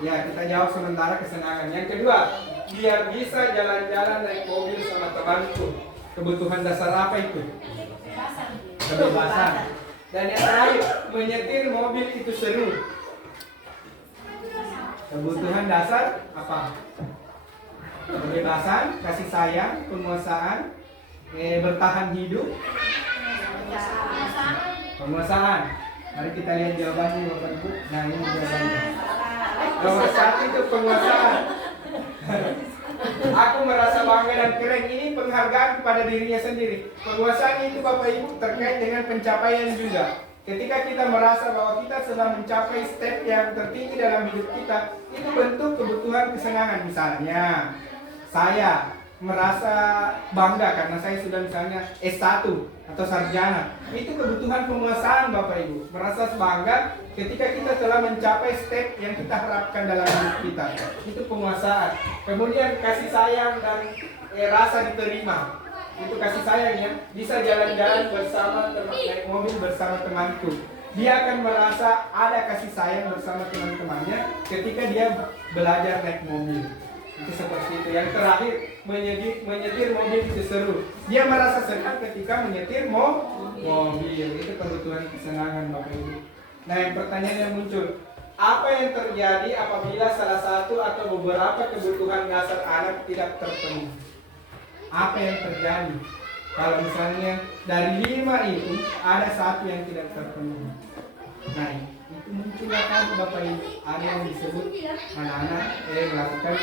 Ya, kita jawab sementara kesenangan. Yang kedua, biar bisa jalan-jalan naik mobil sama temanku. Kebutuhan dasar apa itu? Kebebasan. Dan yang terakhir, menyetir mobil itu seru. Kebutuhan dasar apa? Kebebasan, kasih sayang, penguasaan, bertahan hidup, penguasaan. Mari kita lihat jawabannya Bapak Ibu. Nah ini jawabannya. Nomor 1 itu penguasaan. Aku merasa bangga dan keren. Ini penghargaan kepada dirinya sendiri. Penguasaan itu Bapak Ibu terkait dengan pencapaian juga. Ketika kita merasa bahwa kita sedang mencapai step yang tertinggi dalam hidup kita, itu bentuk kebutuhan kesenangan. Misalnya, saya merasa bangga karena saya sudah misalnya S1 atau sarjana. Itu kebutuhan penguasaan Bapak Ibu. Merasa bangga ketika kita telah mencapai step yang kita harapkan dalam hidup kita. Itu penguasaan. Kemudian kasih sayang dan rasa diterima. Itu kasih sayangnya, bisa jalan-jalan bersama teman, naik mobil bersama temanku. Dia akan merasa ada kasih sayang bersama teman-temannya ketika dia belajar naik mobil. Itu seperti itu. Yang terakhir, menyetir mobil itu seru. Dia merasa senang ketika menyetir mobil. Itu kebutuhan kesenangan Bapak Ibu. Nah, yang pertanyaan yang muncul, apa yang terjadi apabila salah satu atau beberapa kebutuhan dasar anak tidak terpenuhi? Apa yang terjadi kalau misalnya dari 5 itu ada 1 yang tidak terpenuhi? Nah, itu muncullah kan Bapak Ibu, ada yang disebut anak-anak melakukan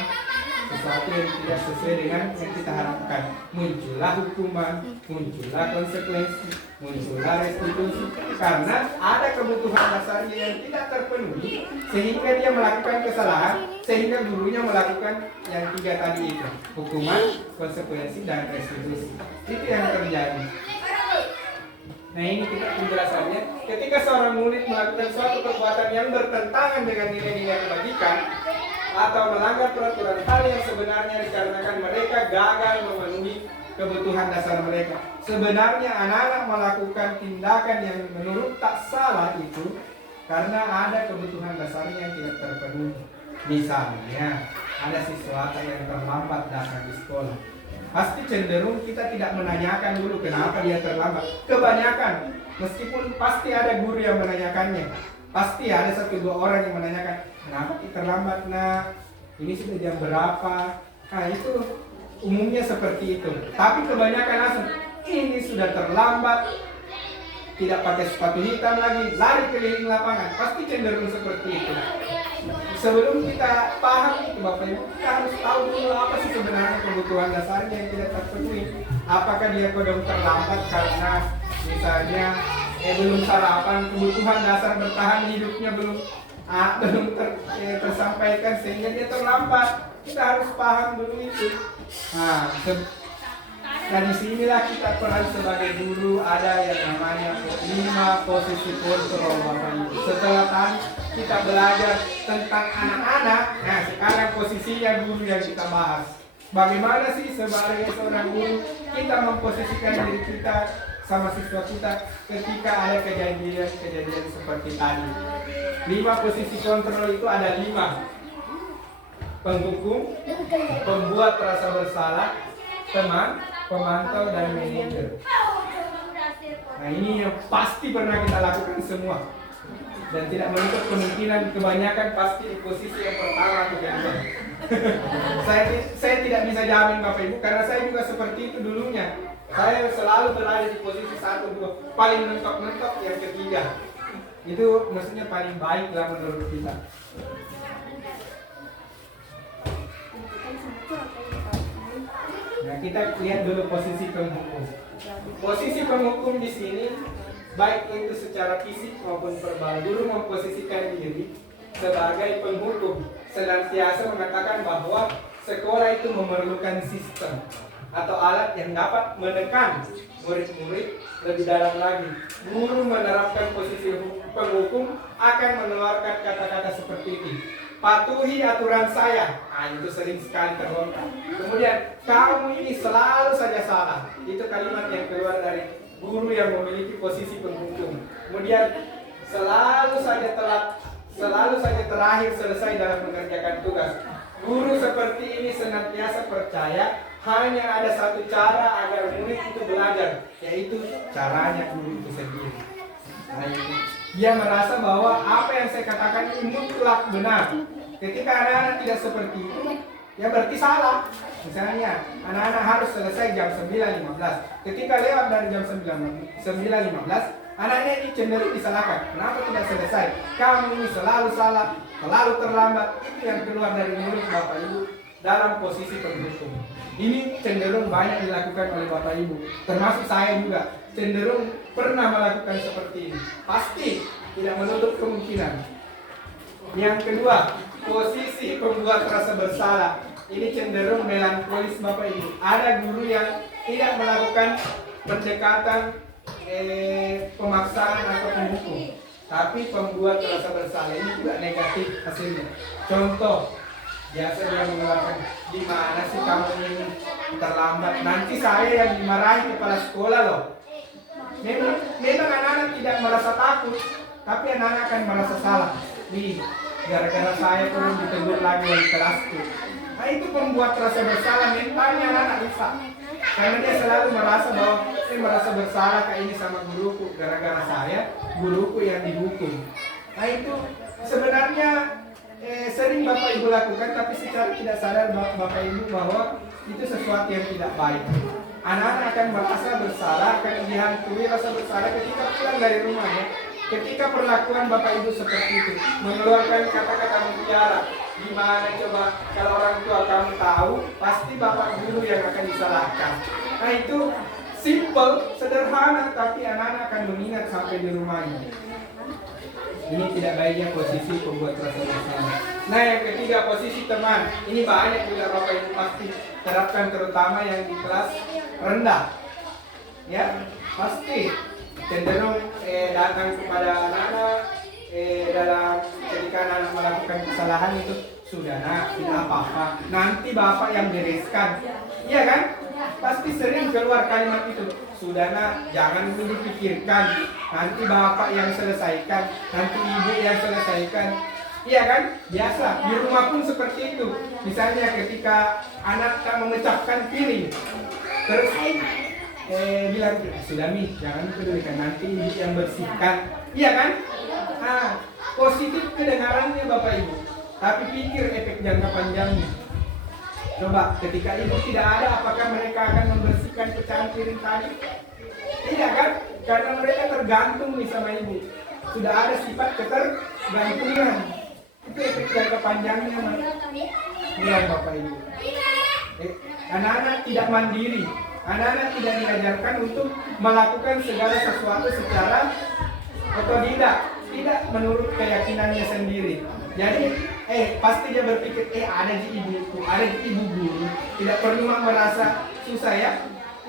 sesuatu yang tidak sesuai dengan yang kita harapkan. Muncullah hukuman, muncullah konsekuensi, muncullah restitusi, karena ada kebutuhan dasarnya yang tidak terpenuhi, sehingga dia melakukan kesalahan, sehingga gurunya melakukan yang 3 tadi itu, hukuman, konsekuensi, dan restitusi. Itu yang terjadi. Nah ini kita penjelasannya. Ketika seorang murid melakukan suatu perbuatan yang bertentangan dengan nilai-nilai kebajikan atau melanggar peraturan, hal yang sebenarnya dikarenakan mereka gagal memenuhi kebutuhan dasar mereka. Sebenarnya anak-anak melakukan tindakan yang menurut tak salah itu karena ada kebutuhan dasarnya yang tidak terpenuhi. Misalnya ada siswa yang terlambat datang di sekolah. Pasti cenderung kita tidak menanyakan dulu kenapa dia terlambat. Kebanyakan, meskipun pasti ada guru yang menanyakannya, pasti ada 1-2 orang yang menanyakan kenapa kita terlambat nak, ini sudah jam berapa. Nah itu umumnya seperti itu. Tapi kebanyakan langsung ini sudah terlambat, tidak pakai sepatu hitam lagi, lari keliling lapangan. Pasti cenderung seperti itu. Sebelum kita paham itu Bapak Ibu, kita harus tahu dulu apa sih sebenarnya kebutuhan dasarnya yang tidak terpenuhi. Apakah dia kodong terlambat karena misalnya belum sarapan, kebutuhan dasar bertahan hidupnya belum tersampaikan sehingga dia terlambat. Kita harus paham dulu itu. Nah, dari sinilah kita peran sebagai guru ada yang namanya 5 posisi kontrol Bapak Ibu. Setelah tadi kita belajar tentang anak-anak, nah sekarang posisinya guru yang kita bahas. Bagaimana sih sebagai seorang guru kita memposisikan diri kita sama siswa kita ketika ada kejadian seperti tadi. 5 posisi kontrol itu ada 5. Penghukum, pembuat rasa bersalah, teman, pemantau, dan manajer. Nah ini yang pasti pernah kita lakukan semua. Dan tidak menutup kemungkinan kebanyakan pasti di posisi yang pertama atau kedua. saya tidak bisa jamin Bapak Ibu karena saya juga seperti itu dulunya. Saya selalu berada di posisi 1, 2, paling mentok-mentok yang ketiga. Itu maksudnya paling baik lah menurut kita. Nah, kita lihat dulu posisi penghukum. Posisi penghukum di sini baik itu secara fisik maupun verbal. Guru memposisikan diri sebagai penghukum, senantiasa mengatakan bahwa sekolah itu memerlukan sistem atau alat yang dapat menekan murid-murid lebih dalam lagi. Guru menerapkan posisi penghukum akan mengeluarkan kata-kata seperti ini. Patuhi aturan saya. Nah, itu sering sekali terlontar. Kemudian, kamu ini selalu saja salah. Itu kalimat yang keluar dari guru yang memiliki posisi penghukum. Kemudian, selalu saja telat, selalu saja terakhir selesai dalam mengerjakan tugas. Guru seperti ini senantiasa percaya hanya ada satu cara agar murid itu belajar, yaitu caranya guru itu sendiri. Nah, ini. Dia merasa bahwa apa yang saya katakan ini mutlak benar. Ketika anak-anak tidak seperti itu, ya berarti salah. Misalnya, anak-anak harus selesai jam 9.15. Ketika lewat dari jam 9.15, anaknya ini cenderung disalahkan. Kenapa tidak selesai? Kamu ini selalu salah, selalu terlambat. Itu yang keluar dari mulut Bapak Ibu dalam posisi penghukum. Ini cenderung banyak dilakukan oleh Bapak Ibu, termasuk saya juga cenderung pernah melakukan seperti ini. Pasti tidak menutup kemungkinan. Yang kedua, posisi pembuat rasa bersalah. Ini cenderung melankolis Bapak Ibu. Ada guru yang tidak melakukan pendekatan pemaksaan atau penghukum, tapi pembuat rasa bersalah ini juga negatif hasilnya. Contoh, biasa dia mengeluarkan, gimana sih kamu ini terlambat, nanti saya yang dimarahi kepala sekolah loh. Memang anak-anak tidak merasa takut, tapi anak-anak akan merasa salah. Nih, gara-gara saya turun ditegur lagi oleh kelasku. Nah, itu pembuat rasa bersalah mentalnya anak-anak rusak. Karena dia selalu merasa bahwa saya merasa bersalah kayak ini sama guruku, gara-gara saya guruku yang dihukum. Nah, itu sebenarnya sering Bapak Ibu lakukan, tapi secara tidak sadar Bapak Ibu bahwa itu sesuatu yang tidak baik. Anak-anak akan merasa bersalah, akan dihantui rasa bersalah ketika pulang dari rumahnya. Ketika perlakuan Bapak Ibu seperti itu, mengeluarkan kata-kata mutiara, gimana coba kalau orang tua kamu tahu, pasti Bapak Guru yang akan disalahkan. Nah, itu simple, sederhana, tapi anak-anak akan mengingat sampai di rumahnya. Ini tidak baiknya posisi pembuat rasa bersalah. Nah, yang ketiga, posisi teman. Ini banyak juga Bapak Ibu pasti terapkan, terutama yang di kelas rendah. Ya, pasti cenderung datang kepada anak-anak dalam ketika anak melakukan kesalahan itu, sudah nak, tidak apa-apa, nanti Bapak yang bereskan. Iya kan? Pasti sering keluar kalimat itu, sudah nak, jangan dulu pikirkan, nanti Bapak yang selesaikan, nanti Ibu yang selesaikan. Iya kan? Biasa, di rumah pun seperti itu. Misalnya ketika anak tak memecahkan piring, terus bilang, sudah Mi, jangan pedulikan, nanti Ibu yang bersihkan. Iya kan? Nah, positif kedengarannya Bapak Ibu, tapi pikir efek jangka panjangnya. Coba, ketika Ibu tidak ada, apakah mereka akan membersihkan pecahan piring tadi? Tidak kan? Karena mereka tergantung nih sama Ibu. Sudah ada sifat ketergantungan. Itu efek jangka panjangnya. Iya Bapak Ibu. Anak-anak tidak mandiri. Anak-anak tidak diajarkan untuk melakukan segala sesuatu secara otodidak, tidak menurut keyakinannya sendiri. Jadi, pasti dia berpikir, ada di ibuku, ada di ibu guru, tidak perlu merasa susah ya.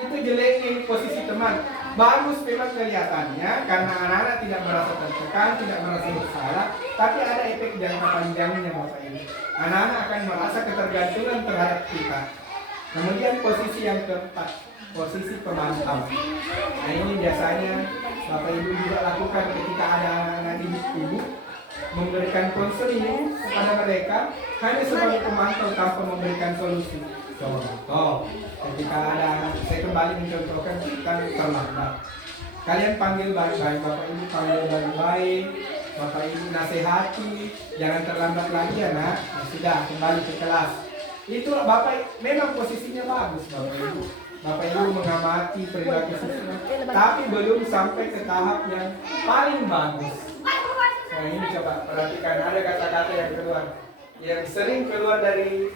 Itu jeleknya posisi teman. Bagus memang kelihatannya, karena anak-anak tidak merasa tertekan, tidak merasa bersalah, tapi ada efek jangka panjangnya Bapak Ibu. Anak-anak akan merasa ketergantungan terhadap kita. Kemudian posisi yang keempat, posisi pemantau. Nah, ini biasanya Bapak Ibu juga lakukan ketika ada anak-anak didik Ibu, memberikan konseling kepada mereka hanya sebagai pemantau tanpa memberikan solusi. Contoh, ketika ada, saya kembali mencontohkan kan terlambat. Kalian panggil baik-baik, Bapak Ibu panggil baik-baik, Bapak Ibu nasihati, jangan terlambat lagi ya nak. Nah, sudah kembali ke kelas. Itu Bapak memang posisinya bagus Bapak Ibu. Bapak Ibu mengamati perilaku siswa, tapi belum sampai ke tahap yang paling bagus. Nah, ini coba perhatikan, ada kata-kata yang keluar, yang sering keluar dari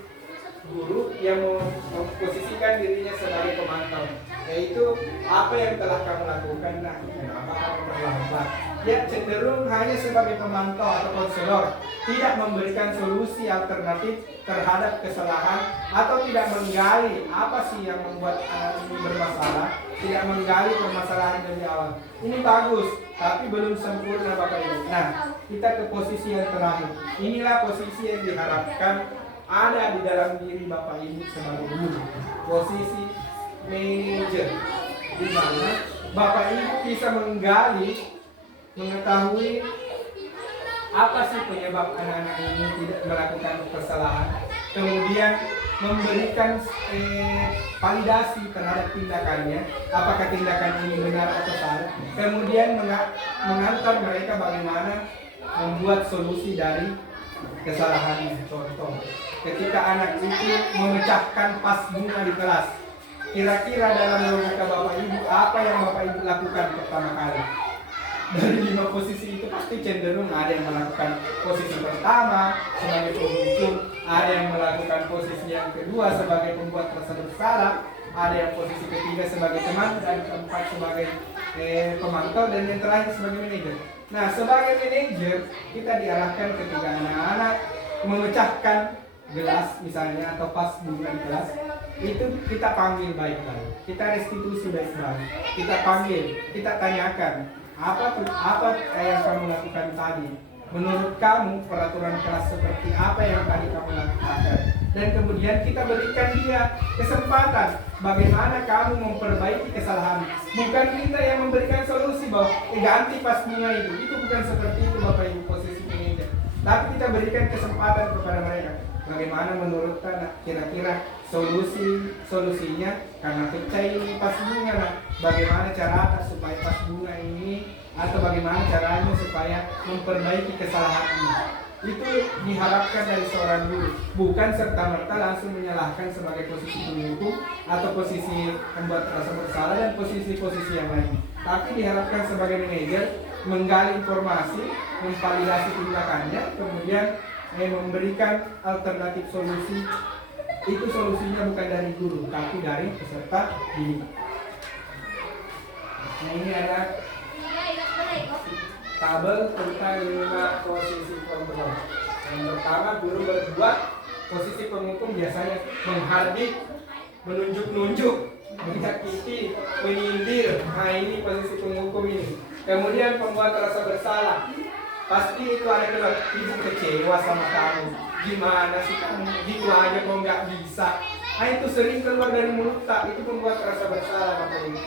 guru yang memposisikan dirinya sebagai pemantau, yaitu apa yang telah kamu lakukan, nah kenapa kamu terlambat. Dia cenderung hanya sebagai pemantau atau konselor, tidak memberikan solusi alternatif terhadap kesalahan atau tidak menggali apa sih yang membuat anak ini bermasalah, tidak menggali permasalahan dari awal. Ini bagus, tapi belum sempurna Bapak Ibu. Nah, kita ke posisi yang terakhir. Inilah posisi yang diharapkan ada di dalam diri Bapak Ibu sebagai guru. Posisi manajer, di mana Bapak Ibu bisa mengetahui apa sih penyebab anak-anak ini tidak melakukan kesalahan. Kemudian memberikan validasi terhadap tindakannya, apakah tindakan ini benar atau salah, kemudian mengantar mereka bagaimana membuat solusi dari kesalahannya. Contoh, ketika anak itu memecahkan vas bunga di kelas, kira-kira dalam logika Bapak Ibu, apa yang Bapak Ibu lakukan pertama kali? Dari 5 posisi itu pasti cenderung ada yang melakukan posisi pertama sebagai penghukum, ada yang melakukan posisi yang kedua sebagai pembuat rasa bersalah, ada yang posisi ketiga sebagai teman, dan keempat sebagai pemantau, dan yang terakhir sebagai manajer. Nah, sebagai manajer kita diarahkan ketika anak-anak memecahkan gelas misalnya atau vas bunga di kelas, itu kita panggil baik-baik, kita restitusi baik-baik, kita panggil, kita tanyakan apa yang kamu lakukan tadi, menurut kamu peraturan kelas seperti apa yang tadi kamu lakukan, dan kemudian kita berikan dia kesempatan bagaimana kamu memperbaiki kesalahan. Bukan kita yang memberikan solusi bahwa ganti vas bunga itu bukan seperti itu Bapak Ibu posisi manajer, tapi kita berikan kesempatan kepada mereka bagaimana menurut anak kira-kira solusinya karena pecah ini vas bunga, bagaimana cara supaya vas bunga ini, atau bagaimana caranya supaya memperbaiki kesalahan ini. Itu diharapkan dari seorang guru, bukan serta-merta langsung menyalahkan sebagai posisi penghukum atau posisi membuat rasa bersalah dan posisi-posisi yang lain, tapi diharapkan sebagai manajer menggali informasi, memvalidasi tindakannya, kemudian memberikan alternatif solusi. Itu solusinya bukan dari guru, tapi dari peserta didik. Nah, ini ada tabel tentang 5 posisi kontrol. Yang pertama, guru berbuat posisi penghukum biasanya menghardik, menunjuk-nunjuk, menyakiti, menyindir. Nah, ini posisi penghukum ini. Kemudian pembuat rasa bersalah. Pasti itu ada keluar, ibu kecewa sama kamu, gimana sih kamu, gitu aja kok nggak bisa. Nah, itu sering keluar dari mulut tak, itu membuat rasa bersalah Bapak Ibu.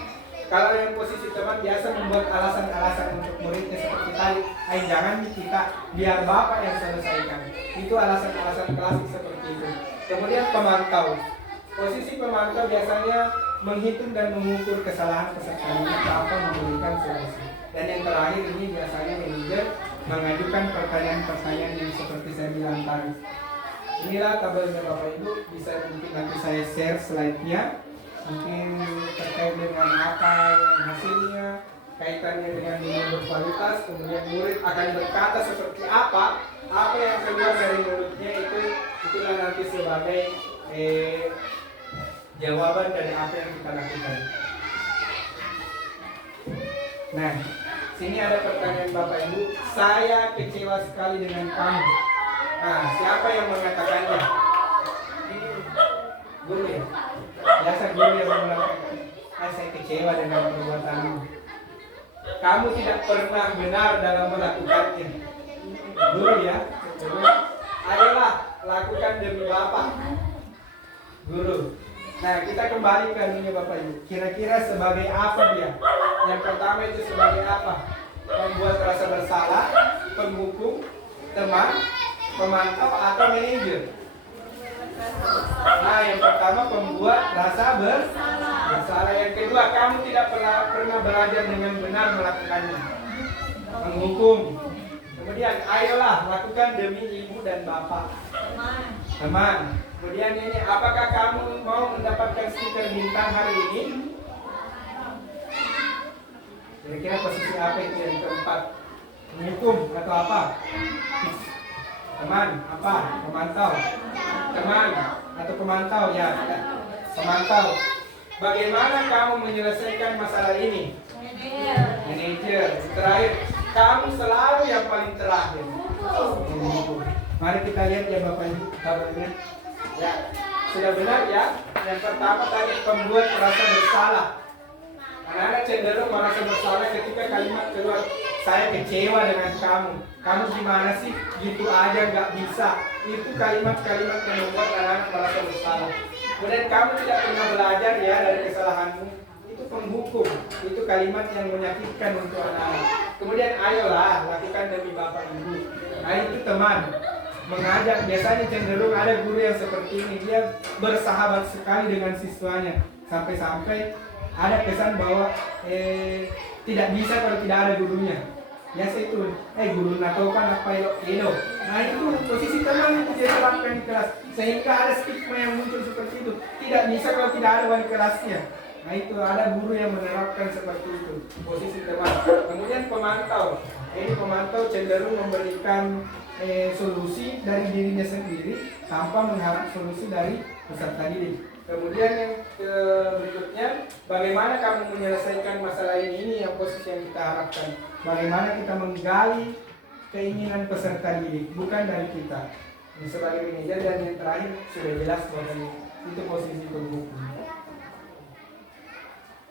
Kalau yang posisi teman biasa membuat alasan-alasan untuk muridnya seperti tadi, jangan kita biar Bapak yang selesaikan. Itu alasan-alasan klasik seperti itu. Kemudian pemantau. Posisi pemantau biasanya menghitung dan mengukur kesalahan pesertanya tanpa memberikan solusi. Dan yang terakhir ini biasanya manajer mengajukan pertanyaan-pertanyaan yang seperti saya bilang tadi. Inilah tabelnya Bapak Ibu, bisa mungkin nanti saya share slide-nya, mungkin terkait dengan apa yang hasilnya, kaitannya dengan nilai berkualitas, kemudian murid akan berkata seperti apa yang keluar dari mulutnya, itulah nanti sebagai jawaban dari apa yang kita lakukan. Nah, sini ada pertanyaan Bapak Ibu. Saya kecewa sekali dengan kamu. Nah, siapa yang mengatakannya? Guru ya? Biasa guru yang mengatakan, saya kecewa dengan perbuatanmu. Kamu tidak pernah benar dalam melakukannya. Guru ya? Ayolah, lakukan demi Bapak. Guru. Nah, kita kembali ke dunia Bapak Ibu. Kira-kira sebagai apa dia? Yang pertama itu sebagai apa? Membuat rasa bersalah, penghukum, teman, pemantau, atau manajer? Nah, yang pertama pembuat rasa bersalah. Yang kedua, kamu tidak pernah belajar dengan benar melakukannya. Penghukum. Kemudian, ayolah lakukan demi ibu dan bapak. Teman. Kemudian ini, apakah kamu mau mendapatkan stiker bintang hari ini? Kira-kira posisi apa itu yang keempat? Penghukum atau apa? Teman, apa? Pemantau. Teman atau pemantau ya? Pemantau. Bagaimana kamu menyelesaikan masalah ini? Manajer. Terakhir, kamu selalu yang paling terakhir. Mari kita lihat ya Bapak Ibu tabelnya. Ya, sudah benar ya. Yang pertama tadi pembuat rasa bersalah. Anak-anak cenderung merasa bersalah ketika kalimat keluar, saya kecewa dengan kamu. Kamu gimana sih? Gitu aja nggak bisa. Itu kalimat-kalimat yang membuat anak-anak merasa bersalah. Kemudian kamu tidak pernah belajar ya dari kesalahanmu. Itu penghukum. Itu kalimat yang menyakitkan untuk anak-anak. Kemudian ayolah lakukan demi Bapak Ibu. Nah, itu teman. mengajak. Biasanya cenderung ada guru yang seperti ini, dia bersahabat sekali dengan siswanya, sampai-sampai ada kesan bahwa tidak bisa kalau tidak ada gurunya. Biasa itu, guru natopan apa ilo. Nah itu posisi teman itu dia terapkan di kelas, sehingga ada stigma yang muncul seperti itu. Tidak bisa kalau tidak ada wali kelasnya. Nah itu ada guru yang menerapkan seperti itu, posisi teman. Kemudian pemantau, ini pemantau cenderung memberikan solusi dari dirinya sendiri tanpa mengharap solusi dari peserta didik. Kemudian yang berikutnya, bagaimana kamu menyelesaikan masalah ini yang posisi yang kita harapkan. Bagaimana kita menggali keinginan peserta didik, bukan dari kita. Ini sebagai manajer, dan yang terakhir sudah jelas bahwa itu posisi penghukum.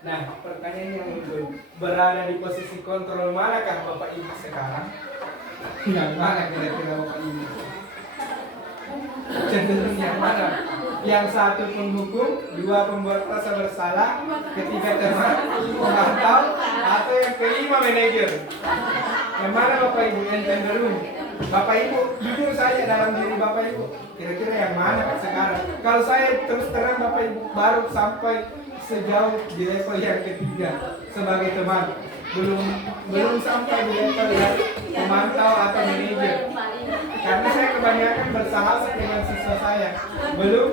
Nah, pertanyaan yang muncul, berada di posisi kontrol manakah Bapak Ibu sekarang? Yang mana kira-kira Bapak Ibu? Cenderung yang mana? Yang satu penghukum, dua pembuat rasa bersalah, ketiga teman, pemantau, atau yang kelima manajer? Yang mana Bapak Ibu yang cenderung? Bapak Ibu, jujur saja dalam diri Bapak Ibu, kira-kira yang mana sekarang? Kalau saya terus terang Bapak Ibu baru sampai sejauh di level yang ketiga sebagai teman, belum sampai di level yang pemantau atau manajer. Karena saya kebanyakan bersahabat dengan siswa saya, belum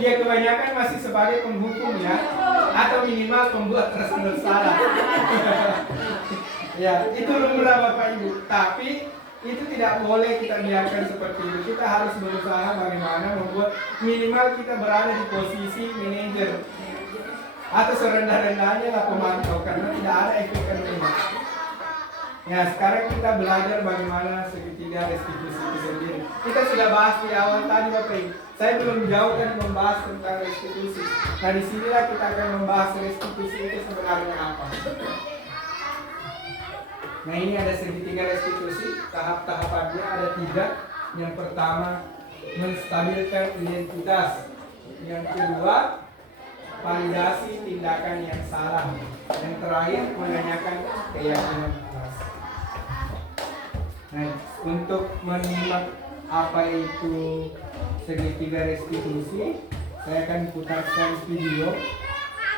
dia kebanyakan masih sebagai penghukum ya, atau minimal pembuat rasa bersalah. Ya, itu lumrah Bapak Ibu. Tapi itu tidak boleh kita biarkan seperti itu. Kita harus berusaha bagaimana membuat minimal kita berada di posisi manajer atau serendah-rendahnya lah pemantau, karena tidak ada efek ekonomi. Ya, sekarang kita belajar bagaimana segitiga restitusi itu sendiri. Kita sudah bahas di awal tadi Bapak Ibu. Saya belum jauh kan membahas tentang restitusi. Nah, disinilah kita akan membahas restitusi itu sebenarnya apa. Nah, ini ada segitiga restitusi, tahap-tahapannya ada 3. Yang pertama, menstabilkan identitas. Yang kedua, validasi tindakan yang salah. Yang terakhir, menanyakan keyakinan kelas. Nah, untuk menyimak apa itu segitiga restitusi, saya akan putarkan video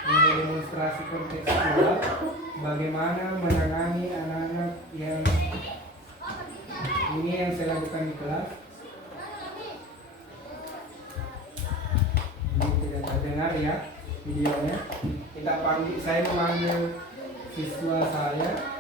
yang demonstrasi kontekstual bagaimana menangani anak-anak yang ini yang saya lakukan di kelas. Ini tidak terdengar ya videonya. Kita panggil, saya memanggil siswa saya.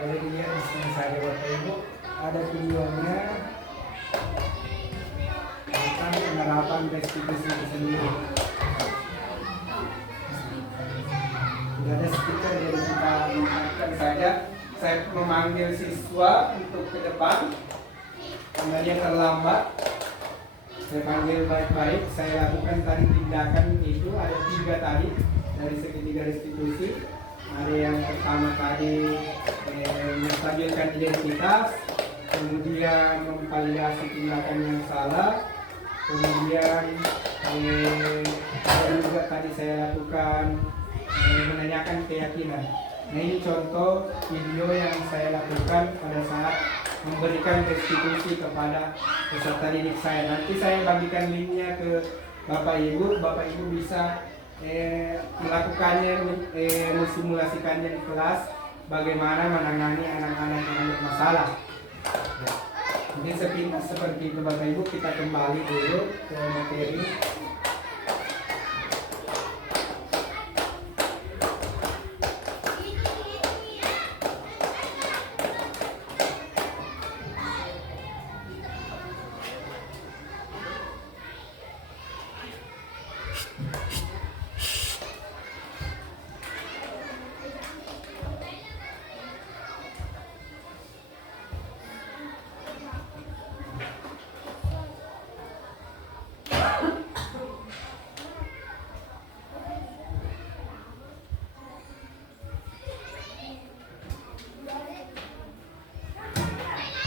Boleh dilihat di sini saja Bapak Ibu, ada videonya tentang penerapan restitusi itu sendiri. Tidak ada stiker, jadi kita lihatkan saja. Saya memanggil siswa untuk ke depan, karena dia terlambat. Saya panggil baik-baik. Saya lakukan tadi tindakan itu, ada 3 tadi dari segitiga restitusi. Ada yang pertama tadi menstabilkan identitas, kemudian memvalidasi tindakan yang salah, kemudian ada juga tadi saya lakukan menanyakan keyakinan. Nah, ini contoh video yang saya lakukan pada saat memberikan restitusi kepada peserta didik saya. Nanti saya bagikan linknya ke Bapak Ibu bisa melakukannya, mensimulasikannya di kelas, bagaimana menangani anak-anak yang bermasalah. Ya. Mungkin seperti itu Bapak Ibu, kita kembali dulu ke materi.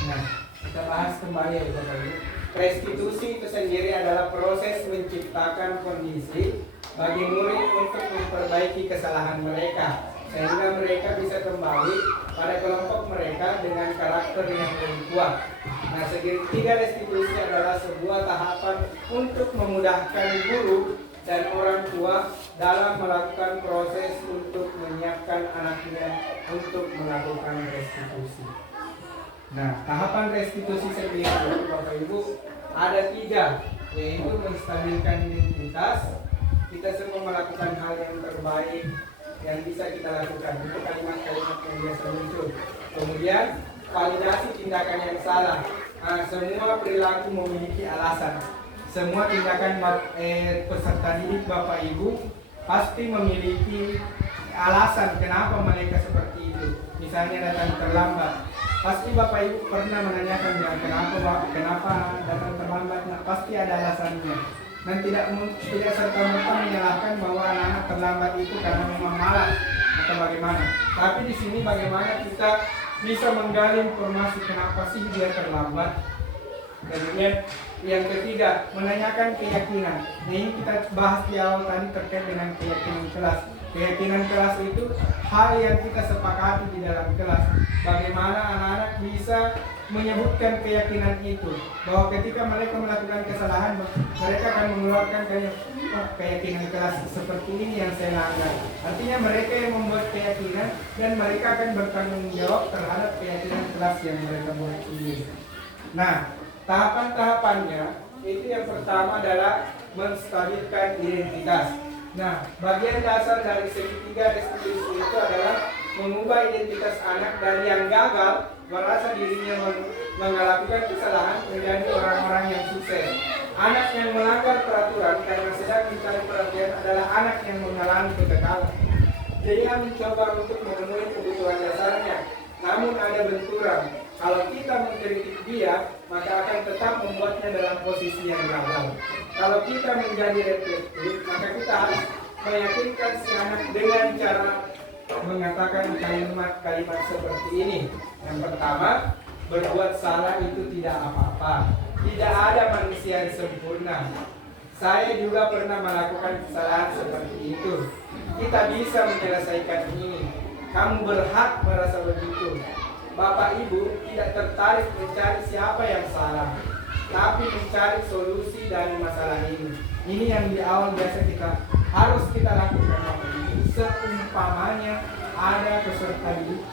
Nah, kita bahas kembali ya Bapak Ibu. Restitusi itu sendiri adalah proses menciptakan kondisi bagi murid untuk memperbaiki kesalahan mereka sehingga mereka bisa kembali pada kelompok mereka dengan karakter yang lebih kuat. Nah, segitiga restitusi adalah sebuah tahapan untuk memudahkan guru dan orang tua dalam melakukan proses untuk menyiapkan anaknya untuk melakukan restitusi. Nah, tahapan restitusi sendiri Bapak Ibu ada 3, yaitu menstabilkan identitas. Kita semua melakukan hal yang terbaik yang bisa kita lakukan. Itu kalimat-kalimat yang biasa muncul. Kemudian validasi tindakan yang salah. Nah, semua perilaku memiliki alasan. Semua tindakan peserta didik Bapak Ibu pasti memiliki alasan kenapa mereka seperti itu. Misalnya datang terlambat. Pasti Bapak Ibu pernah menanyakan ya, kenapa datang terlambatnya? Pasti ada alasannya. Dan tidak serta-merta menyalahkan bahwa anak-anak terlambat itu karena memang malas atau bagaimana. Tapi di sini bagaimana kita bisa menggali informasi kenapa sih dia terlambat. Kemudian yang ketiga, menanyakan keyakinan. Nah, ini kita bahas di awal tadi terkait dengan keyakinan kelas. Keyakinan kelas itu hal yang kita sepakati di dalam kelas. Bagaimana anak-anak bisa menyebutkan keyakinan itu, bahwa ketika mereka melakukan kesalahan mereka akan mengeluarkan keyakinan kelas seperti ini yang saya langgar. Artinya mereka yang membuat keyakinan dan mereka akan bertanggung jawab terhadap keyakinan kelas yang mereka buat ini. Nah, tahapan-tahapannya itu yang pertama adalah menstabilkan identitas. Nah, bagian dasar dari segitiga restitusi itu adalah mengubah identitas anak dari yang gagal, merasa dirinya melakukan kesalahan, menjadi orang-orang yang sukses. Anak yang melanggar peraturan karena sedang mencari perhatian adalah anak yang mengalami kegagalan. Dia mencoba untuk memenuhi kebutuhan dasarnya, namun ada benturan. Kalau kita mengkritik dia, maka akan tetap membuatnya dalam posisi yang gagal. Kalau kita menjadi reflektif, maka kita harus meyakinkan si anak dengan cara mengatakan kalimat-kalimat seperti ini. Yang pertama, berbuat salah itu tidak apa-apa. Tidak ada manusia yang sempurna. Saya juga pernah melakukan kesalahan seperti itu. Kita bisa menyelesaikan ini. Kamu berhak merasa begitu. Bapak Ibu tidak tertarik mencari siapa yang salah, tapi mencari solusi dari masalah ini. Ini yang di awal biasa harus kita lakukan Bapak Ibu. Seumpamanya ada peserta didik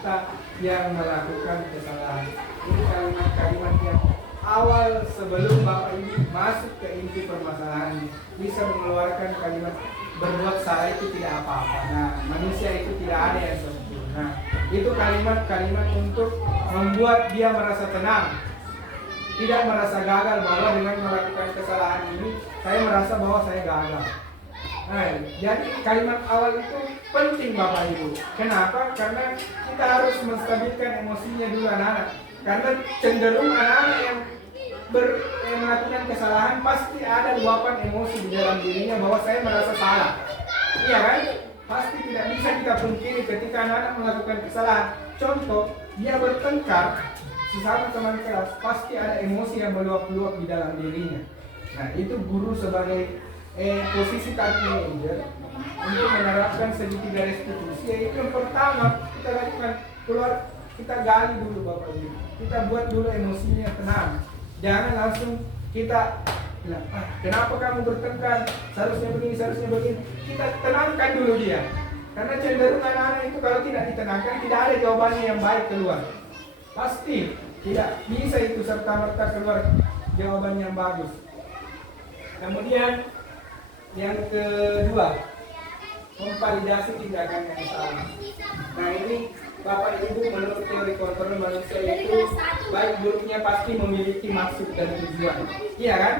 yang melakukan kesalahan. Ini kalimat-kalimat yang awal sebelum Bapak Ibu masuk ke inti permasalahan bisa mengeluarkan kalimat berbuat salah itu tidak apa-apa. Nah, manusia itu tidak ada yang sempurna. Itu kalimat-kalimat untuk membuat dia merasa tenang, tidak merasa gagal bahwa dengan melakukan kesalahan ini saya merasa bahwa saya gagal. Nah, jadi kalimat awal itu penting Bapak Ibu. Kenapa? Karena kita harus menstabilkan emosinya dulu anak-anak. Karena cenderung anak-anak yang melakukan kesalahan pasti ada luapan emosi di dalam dirinya bahwa saya merasa salah. Iya kan? Pasti tidak bisa kita pungkiri ketika anak-anak melakukan kesalahan. Contoh, dia bertengkar sesama teman kelas, pasti ada emosi yang meluap-luap di dalam dirinya. Nah, itu guru sebagai posisi card manager untuk menerapkan segitiga restitusi. Yaitu yang pertama kita lakukan, kita gali dulu Bapak Ibu. Kita buat dulu emosinya tenang. Jangan langsung kita bilang, kenapa kamu bertengkar? Seharusnya begini. Kita tenangkan dulu dia. Karena cenderung anak-anak itu kalau tidak ditenangkan, tidak ada jawabannya yang baik keluar. Pasti tidak bisa itu serta-merta keluar jawaban yang bagus. Kemudian yang kedua, memvalidasi tindakan yang salah. Nah, ini Bapak Ibu menurut teori kontrol manusia itu baik buruknya pasti memiliki maksud dan tujuan. Iya kan?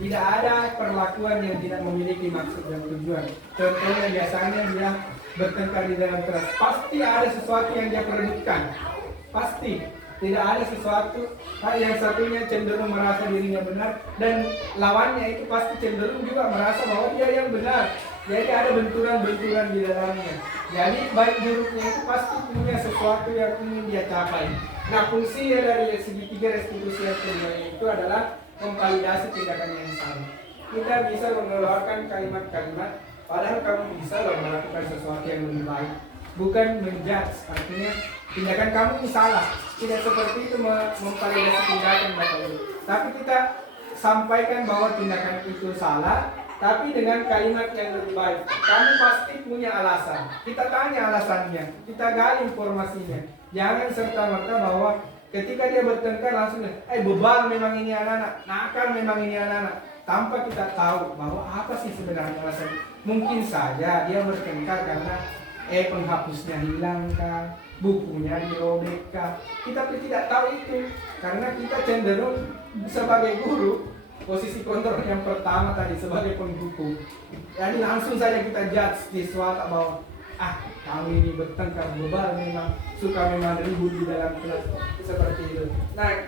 Tidak ada perlakuan yang tidak memiliki maksud dan tujuan. Contohnya biasanya dia bertengkar di dalam kelas. Pasti ada sesuatu yang dia perebutkan. Pasti. Tidak ada sesuatu yang satunya cenderung merasa dirinya benar dan lawannya itu pasti cenderung juga merasa bahwa dia yang benar. Jadi ada benturan-benturan di dalamnya. Jadi baik buruknya itu pasti punya sesuatu yang ingin dia capai. Nah, fungsinya dari segitiga restitusi yang kedua itu adalah memvalidasi tindakan yang salah. Kita bisa mengeluarkan kalimat-kalimat, padahal kamu bisa loh melakukan sesuatu yang lebih baik. Bukan menjudge, artinya tindakan kamu ini salah. Tidak seperti itu memvalidasi tindakan Bapak Ibu. Tapi kita sampaikan bahwa tindakan itu salah, tapi dengan kalimat yang lebih baik. Kamu pasti punya alasan. Kita tanya alasannya, kita gali informasinya. Jangan serta-merta bahwa ketika dia bertengkar langsung, bebal memang ini anak-anak, nakal memang ini anak-anak. Tanpa kita tahu bahwa apa sih sebenarnya alasan. Mungkin saja dia bertengkar karena penghapusnya hilang kah, bukunya dirobek kah. Kita tidak tahu itu karena kita cenderung sebagai guru, posisi kontrol yang pertama tadi sebagai penghukum. Jadi langsung saja kita judge siswa bahwa kamu ini bertengkar, bebal memang, suka memang ribut di dalam kelas, seperti itu. Nah,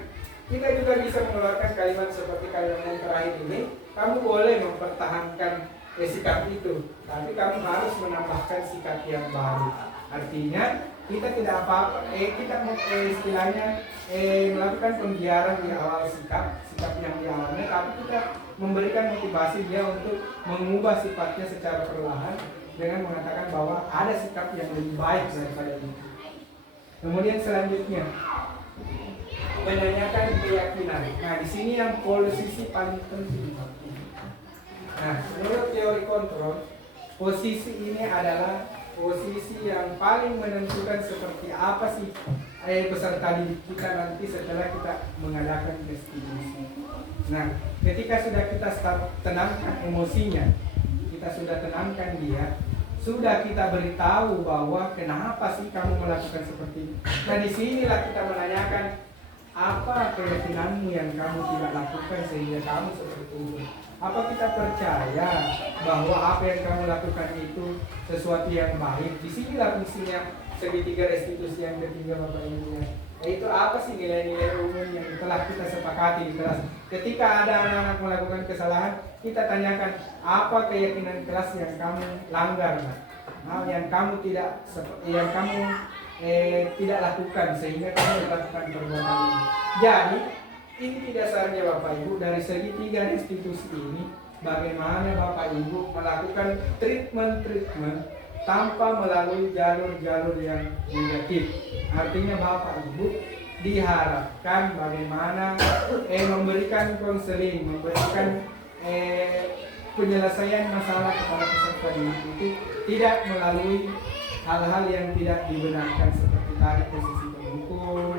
kita juga bisa mengeluarkan kalimat seperti kalimat yang terakhir ini. Kamu boleh mempertahankan sikap itu, tapi kamu harus menambahkan sikap yang baru. Artinya kita tidak apa-apa, kita istilahnya melakukan pembiaran di awal sikap yang di awalnya, tapi kita memberikan motivasi dia untuk mengubah sifatnya secara perlahan dengan mengatakan bahwa ada sikap yang lebih baik daripada itu. Kemudian selanjutnya menanyakan keyakinan. Nah, di sini yang posisi paling penting. Nah, menurut teori kontrol, posisi ini adalah posisi yang paling menentukan seperti apa sih peserta didik kita nanti setelah kita mengadakan restitusi. Nah, ketika sudah kita tenangkan emosinya, kita sudah tenangkan dia, sudah kita beritahu bahwa kenapa sih kamu melakukan seperti ini. Nah, disinilah kita menanyakan apa keyakinanmu yang kamu tidak lakukan sehingga kamu seperti itu. Apa kita percaya bahwa apa yang kamu lakukan itu sesuatu yang baik? Disinilah fungsinya segitiga restitusi yang ketiga Bapak Ibu. Yaitu apa sih nilai-nilai umum yang telah kita sepakati di kelas. Ketika ada anak-anak melakukan kesalahan, kita tanyakan apa keyakinan kelas yang kamu langgar, yang kamu tidak lakukan sehingga kamu melakukan perbuatan ini. Jadi inti dasarnya Bapak Ibu dari segitiga restitusi ini, bagaimana Bapak Ibu melakukan treatment tanpa melalui jalur-jalur yang negatif. Artinya Bapak Ibu diharapkan bagaimana memberikan konseling, memberikan penyelesaian masalah kepada peserta didik itu tidak melalui hal-hal yang tidak dibenarkan seperti tadi posisi penghukum,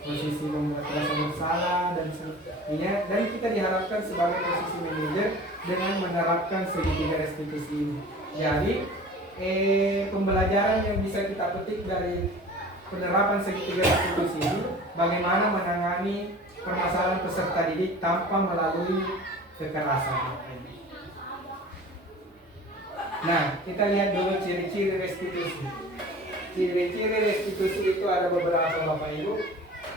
posisi membuat rasa bersalah dan sebagainya. Dan kita diharapkan sebagai posisi manajer dengan menerapkan segitiga restitusi ini. Jadi pembelajaran yang bisa kita petik dari penerapan segitiga restitusi ini, bagaimana menangani permasalahan peserta didik tanpa melalui kekerasan. Nah, kita lihat dulu ciri-ciri restitusi. Ciri-ciri restitusi itu ada beberapa Bapak Ibu,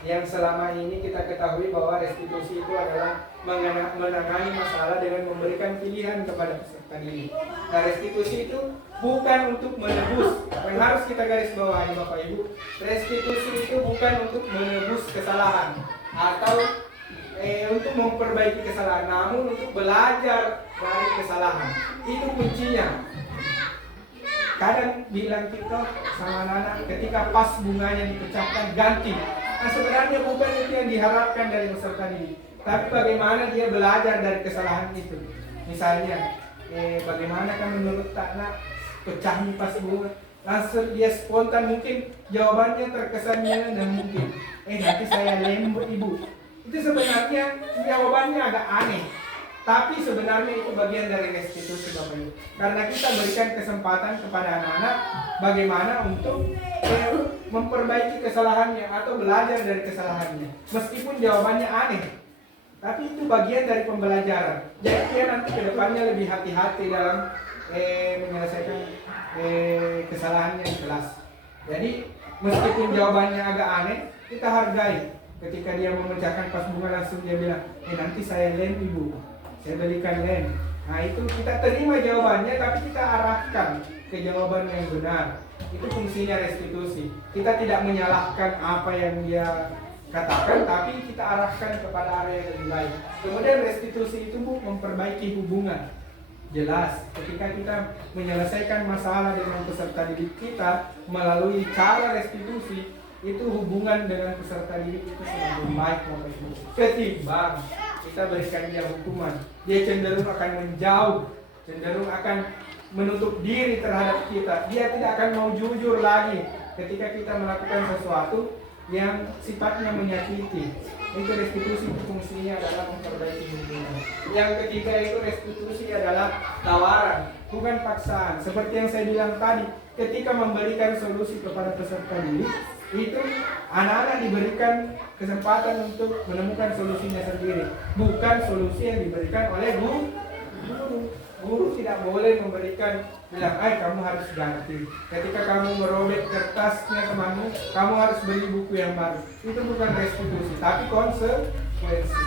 yang selama ini kita ketahui bahwa restitusi itu adalah menangani masalah dengan memberikan pilihan kepada peserta didik. Nah, restitusi itu bukan untuk menebus. Yang harus kita garis bawahi Bapak Ibu, restitusi itu bukan untuk menebus kesalahan atau untuk memperbaiki kesalahan, namun untuk belajar dari kesalahan. Itu kuncinya. Kadang bilang kita sama anak-anak ketika pas bunganya dipecahkan ganti. Nah, sebenarnya bukan itu yang diharapkan dari peserta didik, tapi bagaimana dia belajar dari kesalahan itu. Misalnya, bagaimana kan menurut anak pecahin pas bunga, langsung dia spontan, mungkin jawabannya terkesannya dan mungkin nanti saya lembut ibu. Itu sebenarnya jawabannya agak aneh, tapi sebenarnya itu bagian dari restitusi Bapak Ibu. Karena kita berikan kesempatan kepada anak-anak bagaimana untuk memperbaiki kesalahannya atau belajar dari kesalahannya, meskipun jawabannya aneh. tapi itu bagian dari pembelajaran. Jadi dia nanti ke depannya lebih hati-hati dalam menyelesaikan kesalahannya di kelas. Jadi meskipun jawabannya agak aneh, kita hargai. Ketika dia memecahkan pas bunga langsung dia bilang, nanti saya lem ibu, saya belikan lem. Nah itu kita terima jawabannya, tapi kita arahkan ke jawaban yang benar. Itu fungsinya restitusi. Kita tidak menyalahkan apa yang dia katakan, tapi kita arahkan kepada area yang lebih baik. Kemudian restitusi itu memperbaiki hubungan. Jelas, ketika kita menyelesaikan masalah dengan peserta didik kita melalui cara restitusi, itu hubungan dengan peserta didik itu semakin baik, ketimbang kita berikan dia hukuman. Dia cenderung akan menjauh, cenderung akan menutup diri terhadap kita. Dia tidak akan mau jujur lagi ketika kita melakukan sesuatu yang sifatnya menyakiti. Itu restitusi, fungsinya adalah memperbaiki hubungan. Yang ketiga itu restitusi adalah tawaran, bukan paksaan. Seperti yang saya bilang tadi, ketika memberikan solusi kepada peserta didik, itu anak-anak diberikan kesempatan untuk menemukan solusinya sendiri, bukan solusi yang diberikan oleh guru. Guru tidak boleh memberikan bilang, kamu harus ganti. Ketika kamu merobek kertasnya temanmu, kamu harus beli buku yang baru. Itu bukan restitusi, tapi konsekuensi.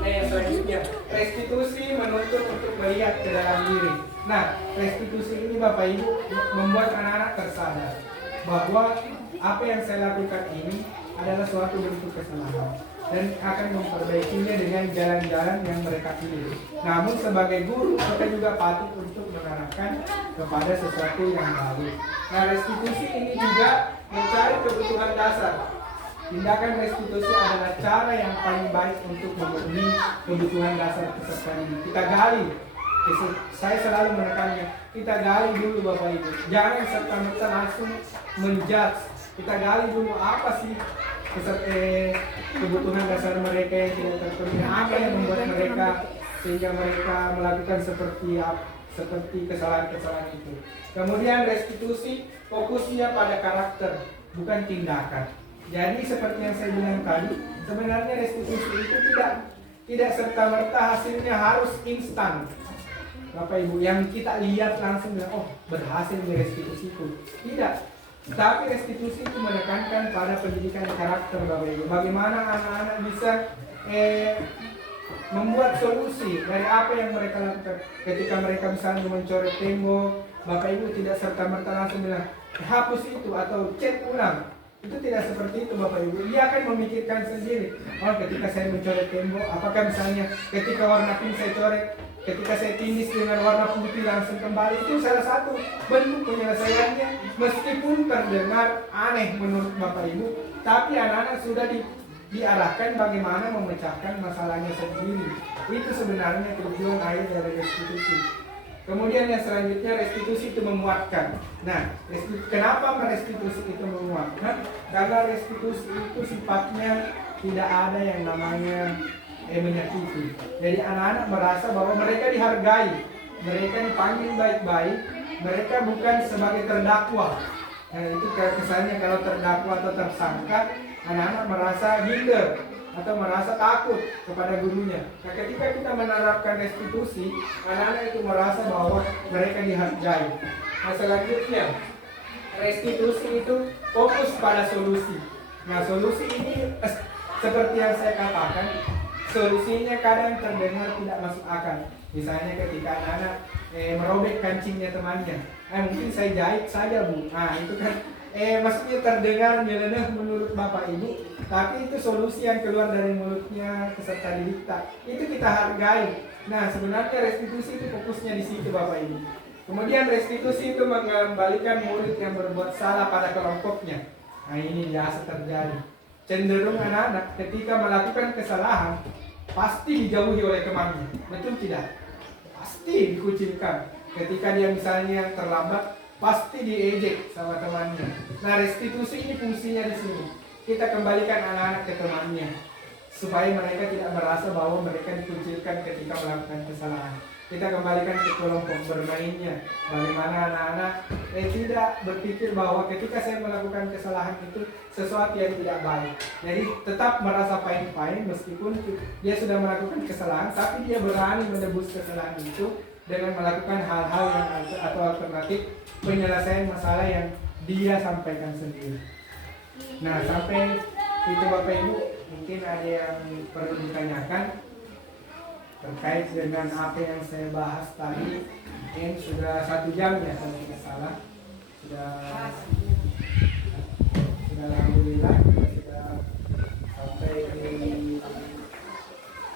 Nah, yang selanjutnya, restitusi menuntut untuk melihat ke dalam diri. Nah, restitusi ini Bapak Ibu membuat anak-anak tersadar bahwa apa yang saya lakukan ini adalah suatu bentuk kesalahan dan akan memperbaikinya dengan jalan-jalan yang mereka pilih. Namun sebagai guru kita juga patut untuk mengarahkan kepada sesuatu yang baru. Nah, restitusi ini juga mencari kebutuhan dasar. Tindakan restitusi adalah cara yang paling baik untuk memenuhi kebutuhan dasar peserta didik. Kita gali. Saya selalu menekannya, kita gali dulu Bapak Ibu. Jangan serta-merta langsung menjudge. Kita gali dulu apa sih kebutuhan dasar mereka yang tidak terpenuhi, apa yang membuat mereka sehingga mereka melakukan seperti kesalahan-kesalahan itu. Kemudian restitusi fokusnya pada karakter, bukan tindakan. Jadi seperti yang saya bilang tadi, sebenarnya restitusi itu tidak serta-merta hasilnya harus instan. Bapak Ibu, yang kita lihat langsung bilang, berhasil di restitusiku. Tidak. Tapi restitusi itu menekankan pada pendidikan karakter Bapak Ibu. Bagaimana anak-anak bisa membuat solusi dari apa yang mereka lakukan. Ketika mereka misalnya mencoret tembok, Bapak Ibu tidak serta-merta langsung bilang, hapus itu atau cek ulang. Itu tidak seperti itu Bapak Ibu. Dia akan memikirkan sendiri. Ketika saya mencoret tembok, apakah misalnya ketika warna pink saya coret, ketika saya tindis dengan warna putih langsung kembali, itu salah satu bentuk penyelesaiannya. Meskipun terdengar aneh menurut Bapak Ibu, tapi anak-anak sudah diarahkan bagaimana memecahkan masalahnya sendiri. Itu sebenarnya tujuan akhir dari restitusi. Kemudian yang selanjutnya, restitusi itu memuatkan. Nah, kenapa restitusi itu memuatkan? Karena restitusi itu sifatnya tidak ada yang namanya menyakiti. Jadi anak-anak merasa bahwa mereka dihargai, mereka dipanggil baik-baik, mereka bukan sebagai terdakwa. Nah, itu kesannya kalau terdakwa atau tersangka, anak-anak merasa minder atau merasa takut kepada gurunya. Nah, ketika kita menerapkan restitusi, anak-anak itu merasa bahwa mereka dihargai. Nah, selanjutnya, restitusi itu fokus pada solusi. Nah, solusi ini seperti yang saya katakan, solusinya kadang terdengar tidak masuk akal. Misalnya ketika anak-anak merobek kancingnya temannya, mungkin saya jahit saja Bu. Nah itu kan maksudnya terdengar nyeleneh menurut Bapak Ibu, tapi itu solusi yang keluar dari mulutnya peserta didik. Itu kita hargai. Nah sebenarnya restitusi itu fokusnya di situ Bapak Ibu. Kemudian restitusi itu mengembalikan murid yang berbuat salah pada kelompoknya. Nah ini biasa terjadi. Cenderung anak-anak ketika melakukan kesalahan pasti dijauhi oleh temannya, betul tidak? Pasti dikucilkan. Ketika dia misalnya terlambat, pasti diejek sama temannya. Nah, restitusi ini fungsinya di sini. Kita kembalikan anak-anak ke temannya. supaya mereka tidak merasa bahwa mereka dikucilkan ketika melakukan kesalahan. Kita kembalikan ke kelompok bermainnya. Bagaimana anak-anak tidak berpikir bahwa ketika saya melakukan kesalahan itu sesuatu yang tidak baik. Jadi tetap merasa pahit-pahit meskipun dia sudah melakukan kesalahan, tapi dia berani menebus kesalahan itu dengan melakukan hal-hal yang atau alternatif penyelesaian masalah yang dia sampaikan sendiri. Nah, sampai itu Bapak Ibu, mungkin ada yang perlu ditanyakan terkait dengan apa yang saya bahas tadi. Ini sudah 1 jam ya kalau tidak salah. Sudah alhamdulillah sudah sampai di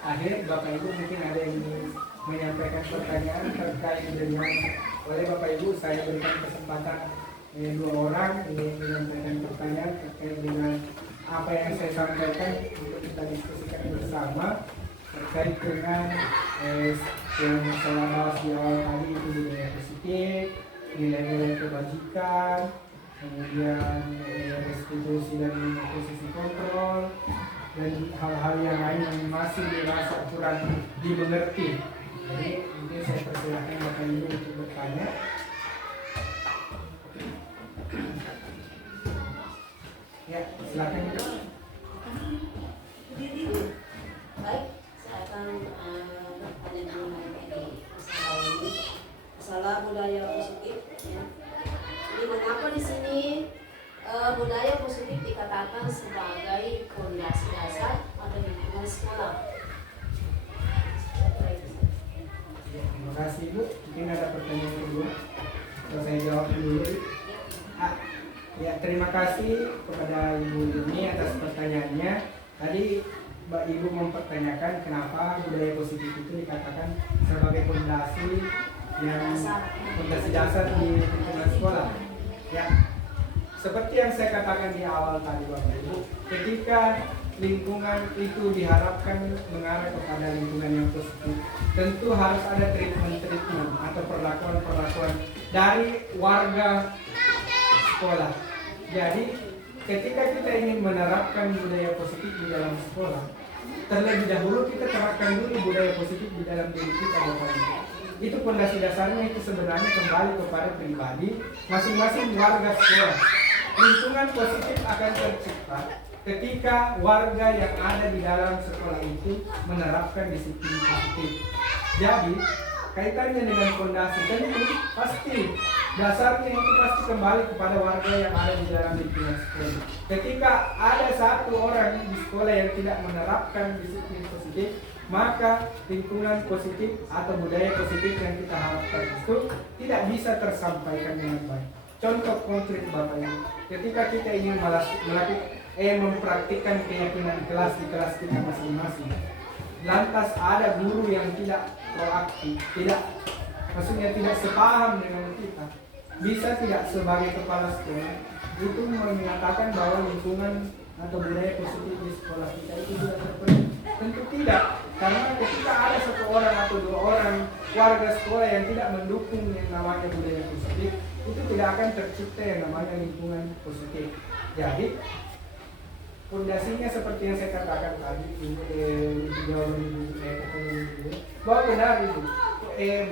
akhir. Bapak Ibu mungkin ada yang menyampaikan pertanyaan terkait dengan, oleh Bapak Ibu saya berikan kesempatan 2 orang ini menyampaikan pertanyaan terkait dengan apa yang saya sampaikan untuk kita diskusikan bersama terkait dengan yang saya bahas di awal tadi, itu budaya positif, nilai-nilai kebajikan, kemudian restitusi dan posisi kontrol, dan hal-hal yang lain yang masih dirasa kurang dimengerti. Jadi mungkin saya persilahkan Bapak Ibu untuk bertanya. Ya, silakan. Baik, saya akan bertanya mengenai masalah ini, masalah budaya positif. Ya. Jadi mengapa di sini budaya positif dikatakan sebagai fondasi dasar pada lingkungan sekolah? Ya, terima kasih Bu. Mungkin ada pertanyaan kedua. Kalau saya jawab dulu. Ya, terima kasih kepada Ibu ini atas pertanyaannya. Tadi Mbak Ibu mempertanyakan kenapa budaya positif itu dikatakan sebagai fondasi dasar di lingkungan sekolah. Ya, seperti yang saya katakan di awal tadi Bapak Ibu, ketika lingkungan itu diharapkan mengarah kepada lingkungan yang positif, tentu harus ada treatment atau perlakuan dari warga sekolah. Jadi ketika kita ingin menerapkan budaya positif di dalam sekolah, terlebih dahulu kita terapkan dulu budaya positif di dalam diri kita Bapak Ibu. Itu fondasi dasarnya itu sebenarnya kembali kepada pribadi masing-masing warga sekolah. Lingkungan positif akan tercipta ketika warga yang ada di dalam sekolah itu menerapkan disiplin positif. Jadi kaitannya dengan fondasi tentu pasti dasarnya itu pasti kembali kepada warga yang ada di dalam lingkungan sekolah. Ketika ada satu orang di sekolah yang tidak menerapkan disiplin positif, maka lingkungan positif atau budaya positif yang kita harapkan itu tidak bisa tersampaikan dengan baik. Contoh konkret Bapak Ibu, ketika kita ingin mempraktikkan keyakinan kelas di kelas kita masing-masing, lantas ada guru yang tidak proaktif, maksudnya tidak sepaham dengan kita, bisa tidak sebagai kepala sekolah itu menyatakan bahwa lingkungan atau budaya positif di sekolah kita itu tidak terpenuhi? Tentu tidak, karena ketika ada 1 orang atau 2 orang warga sekolah yang tidak mendukung yang namanya budaya positif, itu tidak akan tercipta yang namanya lingkungan positif. Jadi fondasinya seperti yang saya katakan tadi, bahwa benar itu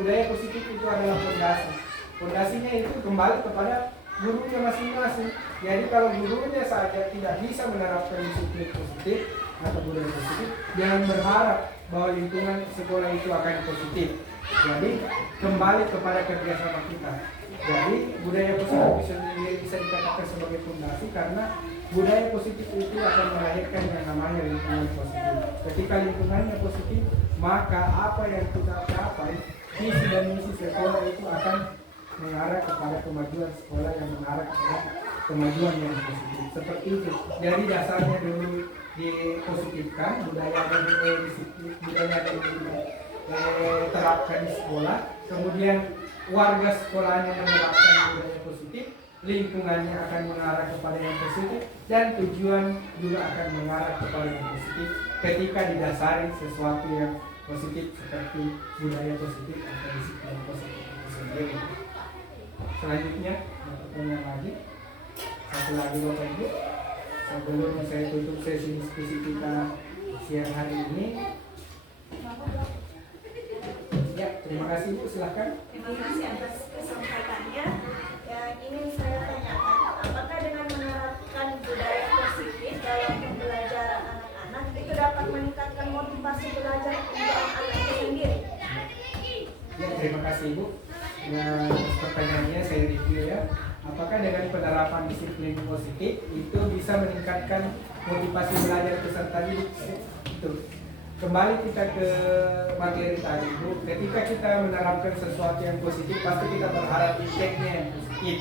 budaya positif itu adalah fondasi. Fondasinya itu kembali kepada gurunya masing-masing. Jadi kalau gurunya saja tidak bisa menerapkan disiplin positif atau budaya positif, jangan berharap bahwa lingkungan sekolah itu akan positif. Jadi kembali kepada kerjasama kita. Jadi budaya positif bisa dikatakan sebagai fondasi karena budaya positif itu akan melahirkan yang namanya lingkungan positif. Ketika lingkungannya positif, maka apa yang kita capai, misi dan misi sekolah itu akan mengarah kepada kemajuan sekolah yang mengarah kepada kemajuan yang positif. Seperti itu. Jadi dasarnya dulu dipositifkan, budaya dan disiplin, budaya dan terapkan di sekolah, kemudian warga sekolahnya menerapkan budaya positif, lingkungannya akan mengarah kepada yang positif, dan tujuan juga akan mengarah kepada yang positif ketika didasari sesuatu yang positif seperti budaya positif atau disiplin positif itu sendiri. Selanjutnya, ada pertanyaan lagi. Satu lagi Bapak Ibu, sebelum saya tutup sesi diskusi kita siang hari ini. Ya, terima kasih Bu, silakan. Terima kasih atas kesampaiannya. Ya, ingin saya tanyakan, apakah dengan menerapkan budaya positif dalam pembelajaran anak-anak itu dapat meningkatkan motivasi belajar untuk anak-anak itu sendiri? Ya, terima kasih Bu. Nah, pertanyaannya saya review ya. Apakah dengan penerapan disiplin positif itu bisa meningkatkan motivasi belajar peserta didik? Itu. Kembali kita ke materi tadi Bu. Ketika kita menerapkan sesuatu yang positif, pasti kita berharap impact-nya yang positif.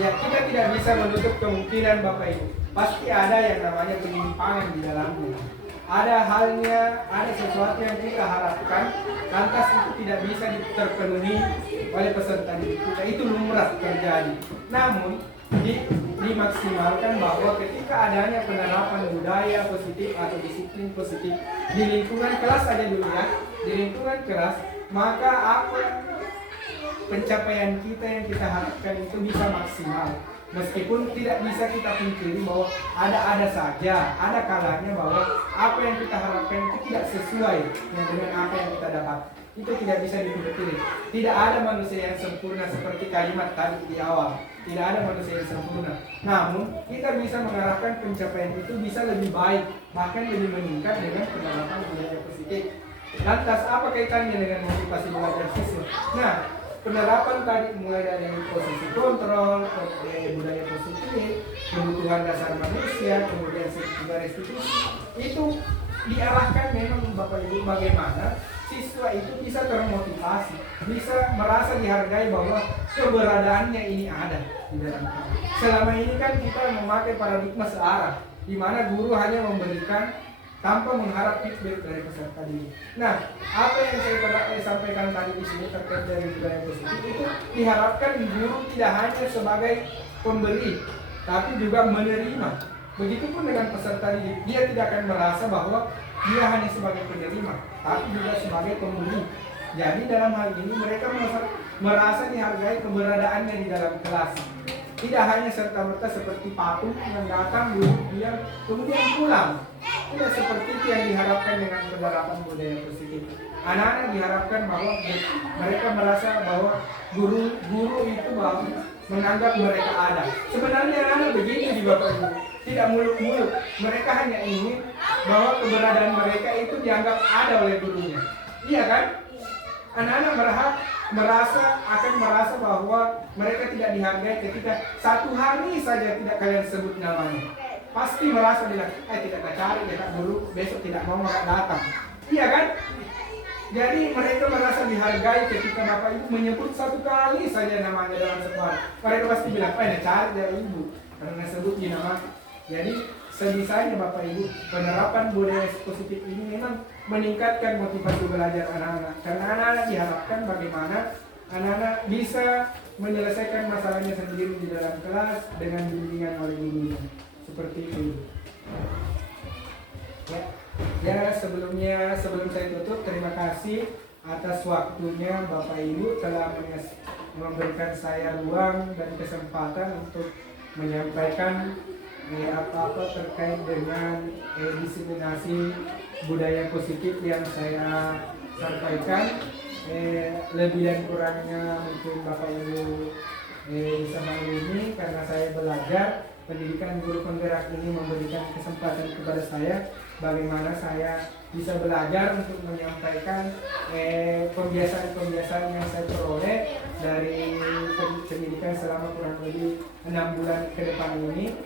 Ya, kita tidak bisa menutup kemungkinan Bapak Ibu. Pasti ada yang namanya penyimpangan di dalamnya. Ada halnya, ada sesuatu yang kita harapkan, lantas itu tidak bisa terpenuhi oleh peserta didik kita. Itu lumrah terjadi. Namun, dimaksimalkan bahwa ketika adanya penerapan budaya positif atau disiplin positif di lingkungan kelas saja dulu ya, di lingkungan kelas, maka apa pencapaian kita yang kita harapkan itu bisa maksimal. Meskipun tidak bisa kita pungkiri bahwa ada saja, ada kalanya bahwa apa yang kita harapkan itu tidak sesuai dengan apa yang kita dapat. Itu tidak bisa dipungkiri. Tidak ada manusia yang sempurna seperti kalimat tadi di awal. Tidak ada manusia yang sempurna. Namun, kita bisa mengarahkan pencapaian itu bisa lebih baik, bahkan lebih meningkat dengan penerapan budaya positif. Lantas, apa kaitannya dengan motivasi belajar siswa? Nah, penerapan tadi mulai dari posisi kontrol, budaya positif, kebutuhan dasar manusia, kemudian juga restitusi, itu diarahkan memang Bapak Ibu bagaimana siswa itu bisa termotivasi, bisa merasa dihargai bahwa keberadaannya ini ada di dalam kelas. Selama ini kan kita memakai paradigma searah, di mana guru hanya memberikan tanpa mengharap feedback dari peserta didik. Nah, apa yang saya sampaikan tadi di sini terkait dari budaya positif itu diharapkan guru tidak hanya sebagai pemberi, tapi juga menerima. Begitupun dengan peserta didik, dia tidak akan merasa bahwa dia hanya sebagai penerima, tapi juga sebagai pemberi. Jadi dalam hal ini mereka merasa dihargai keberadaannya di dalam kelas. Tidak hanya serta-merta seperti patung yang datang duduk diam kemudian pulang. Tidak seperti itu yang diharapkan dengan penerapan budaya positif. Anak-anak diharapkan bahwa mereka merasa bahwa guru itu bahwa menganggap mereka ada. Sebenarnya anak-anak begini di Bapak Ibu, tidak muluk-muluk. Mereka hanya ingin bahwa keberadaan mereka itu dianggap ada oleh gurunya. Iya kan? Anak-anak akan merasa bahwa mereka tidak dihargai ketika satu hari saja tidak kalian sebut namanya. Pasti merasa bilang, tidak cari, tidak dulu, besok tidak mau nggak datang. Iya kan? Jadi mereka merasa dihargai ketika Bapak Ibu menyebut satu kali saja namanya dalam sekolah. Mereka pasti bilang, cari dari Ibu, karena sebut di nama. Jadi sebisanya Bapak Ibu, penerapan budaya positif ini memang meningkatkan motivasi belajar anak-anak. Karena anak-anak diharapkan bagaimana anak-anak bisa menyelesaikan masalahnya sendiri di dalam kelas dengan bimbingan oleh gurunya. Seperti itu. Ya, sebelum saya tutup, terima kasih atas waktunya Bapak Ibu telah memberikan saya ruang dan kesempatan untuk menyampaikan apa-apa terkait dengan diseminasi budaya positif yang saya sampaikan. Lebih dan kurangnya mungkin Bapak Ibu bisa maklumi karena saya belajar. Pendidikan guru penggerak ini memberikan kesempatan kepada saya bagaimana saya bisa belajar untuk menyampaikan pembiasaan-pembiasaan yang saya peroleh dari pendidikan selama kurang lebih 6 bulan ke depan ini.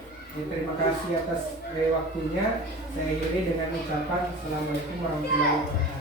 Terima kasih atas waktunya. Saya akhiri dengan ucapan Assalamualaikum warahmatullahi wabarakatuh.